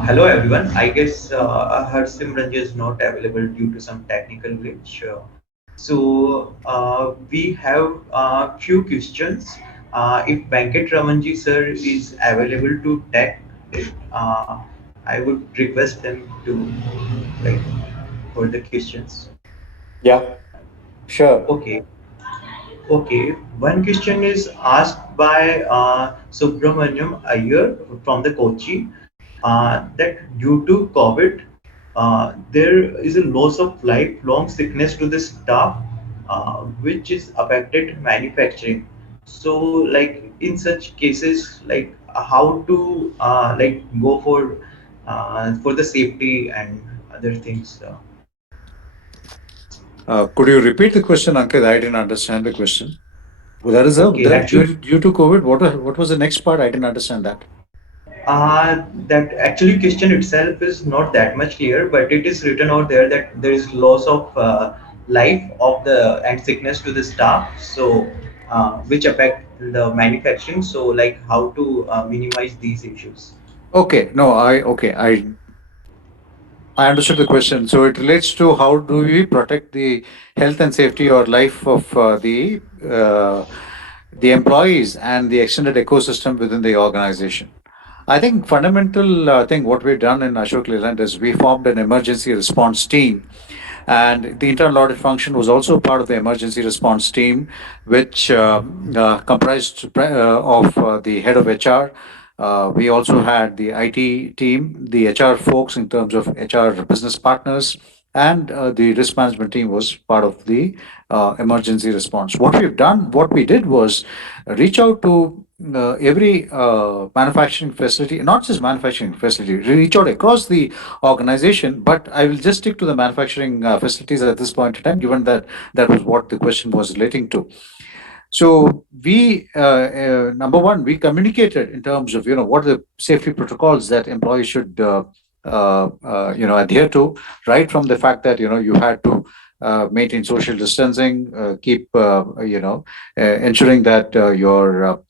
Hello everyone. I guess Harsimran is not available due to some technical glitch. We have a few questions. If Venkat Ramanji sir is available to take it, I would request them to like for the questions. Yeah, sure. Okay. Okay, one question is asked by Subramaniam Iyer from the Kochi that due to COVID, there is a loss of lifelong sickness to the staff, which is affected manufacturing. So, like in such cases, like how to like go for the safety and other things. Could you repeat the question, Ankit? I didn't understand the question. Well, that is Okay, actually. due to COVID. What was the next part? I didn't understand that. That actually question itself is not that much clear, but it is written out there that there is loss of life of the and sickness to the staff, so which affect the manufacturing. So like how to minimize these issues. Okay, no, I understood the question. So it relates to how do we protect the health and safety or life of the employees and the extended ecosystem within the organization. I think fundamental thing what we've done in Ashok Leyland is we formed an emergency response team, and the internal audit function was also part of the emergency response team, which comprised of the head of HR. We also had the IT team, the HR folks in terms of HR business partners, and the risk management team was part of the emergency response. What we did was reach out to every manufacturing facility, not just manufacturing facility, reach out across the organization. But I will just stick to the manufacturing facilities at this point in time, given that that was what the question was relating to. So we, number one, we communicated in terms of what are the safety protocols that employees should adhere to, right from the fact that you had to maintain social distancing, keep ensuring that you're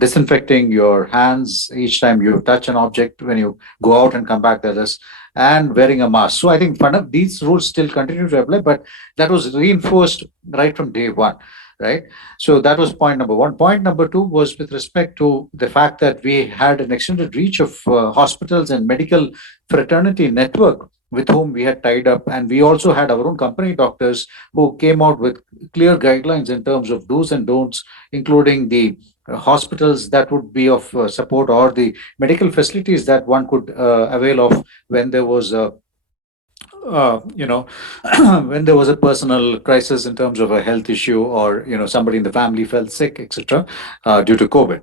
disinfecting your hands each time you touch an object when you go out and come back. That is, and wearing a mask. So I think one of these rules still continue to apply, but that was reinforced right from day one, right? So that was point number one. Point number two was with respect to the fact that we had an extended reach of hospitals and medical fraternity network with whom we had tied up. And we also had our own company doctors who came out with clear guidelines in terms of do's and don'ts, including the hospitals that would be of support or the medical facilities that one could avail of when there was a when there was a personal crisis in terms of a health issue, or somebody in the family fell sick, etc., due to COVID.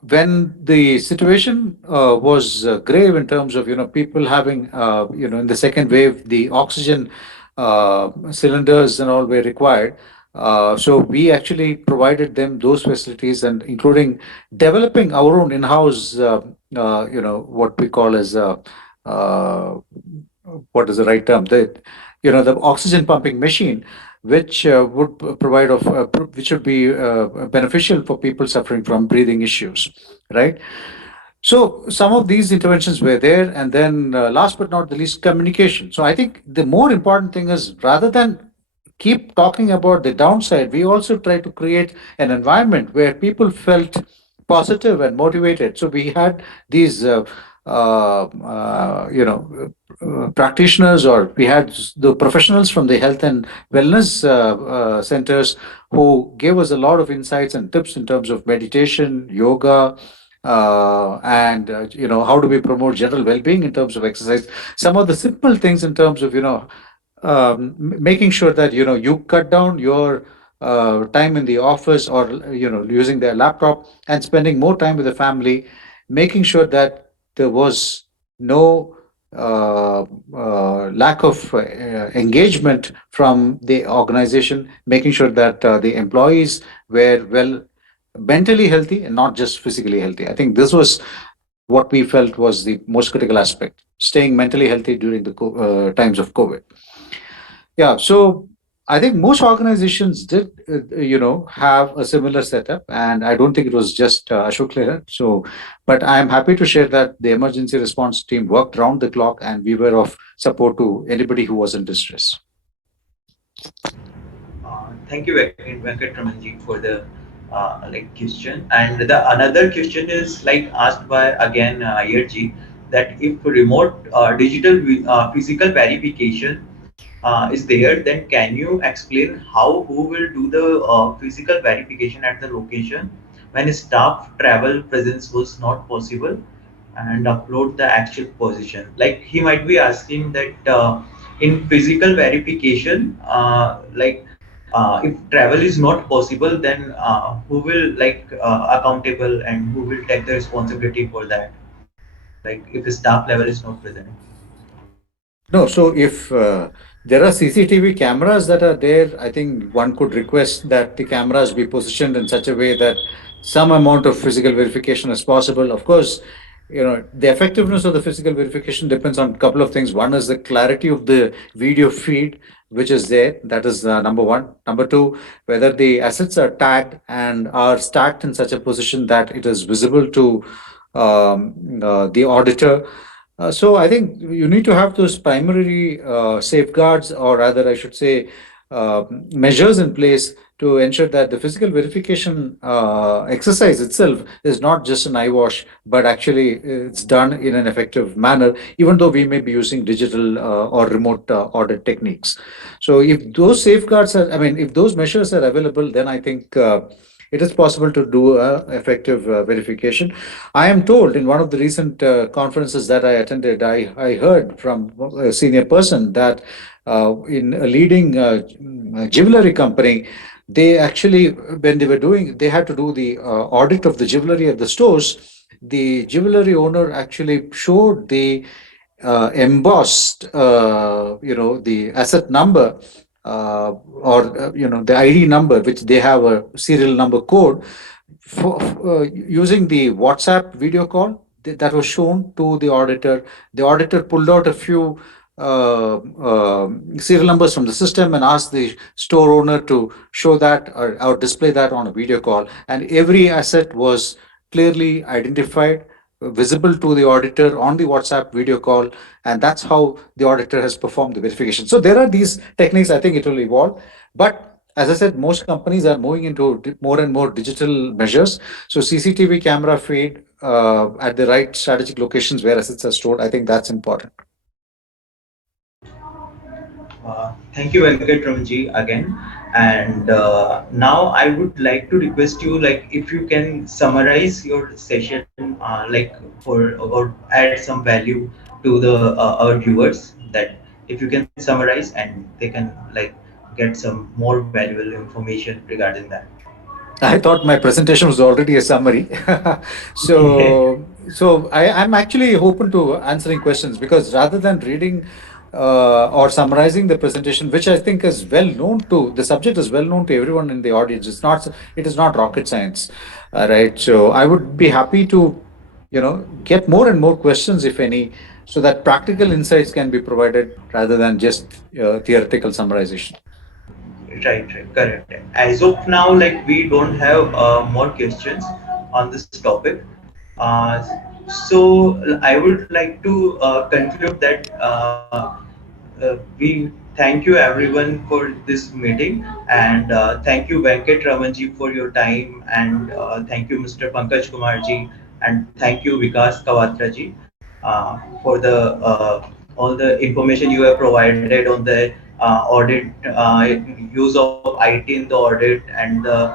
When the situation was grave in terms of people having in the second wave the oxygen cylinders and all were required. So we actually provided them those facilities, and including developing our own in-house, what we call as what is the right term? The oxygen pumping machine, which would provide which would be beneficial for people suffering from breathing issues, right? So some of these interventions were there, and then last but not the least, communication. So I think the more important thing is, rather than keep talking about the downside, we also try to create an environment where people felt positive and motivated. So we had these practitioners, or we had the professionals from the health and wellness centers who gave us a lot of insights and tips in terms of meditation, yoga, and how do we promote general well-being in terms of exercise. Some of the simple things in terms of making sure that you cut down your time in the office, or using their laptop, and spending more time with the family, making sure that there was no lack of engagement from the organization, making sure that the employees were well mentally healthy and not just physically healthy. I think this was what we felt was the most critical aspect: staying mentally healthy during the times of COVID. Yeah. So I think most organizations did, have a similar setup, and I don't think it was just Ashok Lehar. So, but I'm happy to share that the emergency response team worked round the clock, and we were of support to anybody who was in distress. Thank you, Venkatramanji, for the question. And the another question is asked by again IRG, that if remote digital physical verification is there, then can you explain how who will do the physical verification at the location when staff travel presence was not possible, and upload the actual position? Like he might be asking that in physical verification, if travel is not possible, then who will accountable and who will take the responsibility for that? Like if staff level is not present. No, so if there are CCTV cameras that are there, I think one could request that the cameras be positioned in such a way that some amount of physical verification is possible. Of course, the effectiveness of the physical verification depends on a couple of things. One is the clarity of the video feed, which is there. That is number one. Number two, whether the assets are tagged and are stacked in such a position that it is visible to the auditor. So I think you need to have those primary safeguards, or rather, I should say, measures in place to ensure that the physical verification exercise itself is not just an eyewash, but actually it's done in an effective manner, even though we may be using digital or remote audit techniques. So if those safeguards are, I mean, if those measures are available, then I think it is possible to do effective verification. I am told in one of the recent conferences that I attended, I heard from a senior person that in a leading jewelry company, they actually, when they had to do the audit of the jewelry at the stores. The jewelry owner actually showed the embossed, the asset number, the ID number, which they have a serial number code for using the WhatsApp video call that was shown to the auditor. The auditor pulled out a few serial numbers from the system and asked the store owner to show that, or display that on a video call. And every asset was clearly identified, visible to the auditor on the WhatsApp video call. And that's how the auditor has performed the verification. So there are these techniques. I think it will evolve. But as I said, most companies are moving into more and more digital measures. So CCTV camera feed at the right strategic locations where assets are stored, I think that's important. Thank you, Venkatramanji, again. And now I would like to request you, if you can summarize your session, or add some value to the our viewers. That if you can summarize, and they can get some more valuable information regarding that. I thought my presentation was already a summary. I'm actually open to answering questions, because rather than reading or summarizing the presentation, which I think is well known to the subject, is well known to everyone in the audience. It is not rocket science, right? So I would be happy to, get more and more questions, if any, so that practical insights can be provided rather than just theoretical summarization. Right, correct. As of now, we don't have more questions on this topic. Uh, so I would like to conclude that we thank you everyone for this meeting, and thank you Venkat Ramanji for your time, and thank you Mr. Pankaj Kumarji, and thank you Vikas Kawatraji for the all the information you have provided on the audit, use of IT in the audit, and the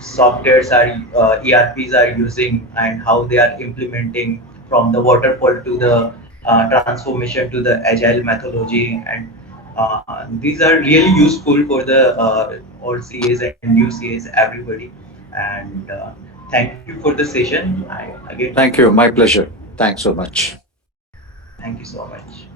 softwares are ERPs are using, and how they are implementing from the waterfall to the transformation to the agile methodology. And these are really useful for the old CAs and new CAs, everybody. And thank you for the session. I again Thank you. My pleasure. Thanks so much. thank you so much.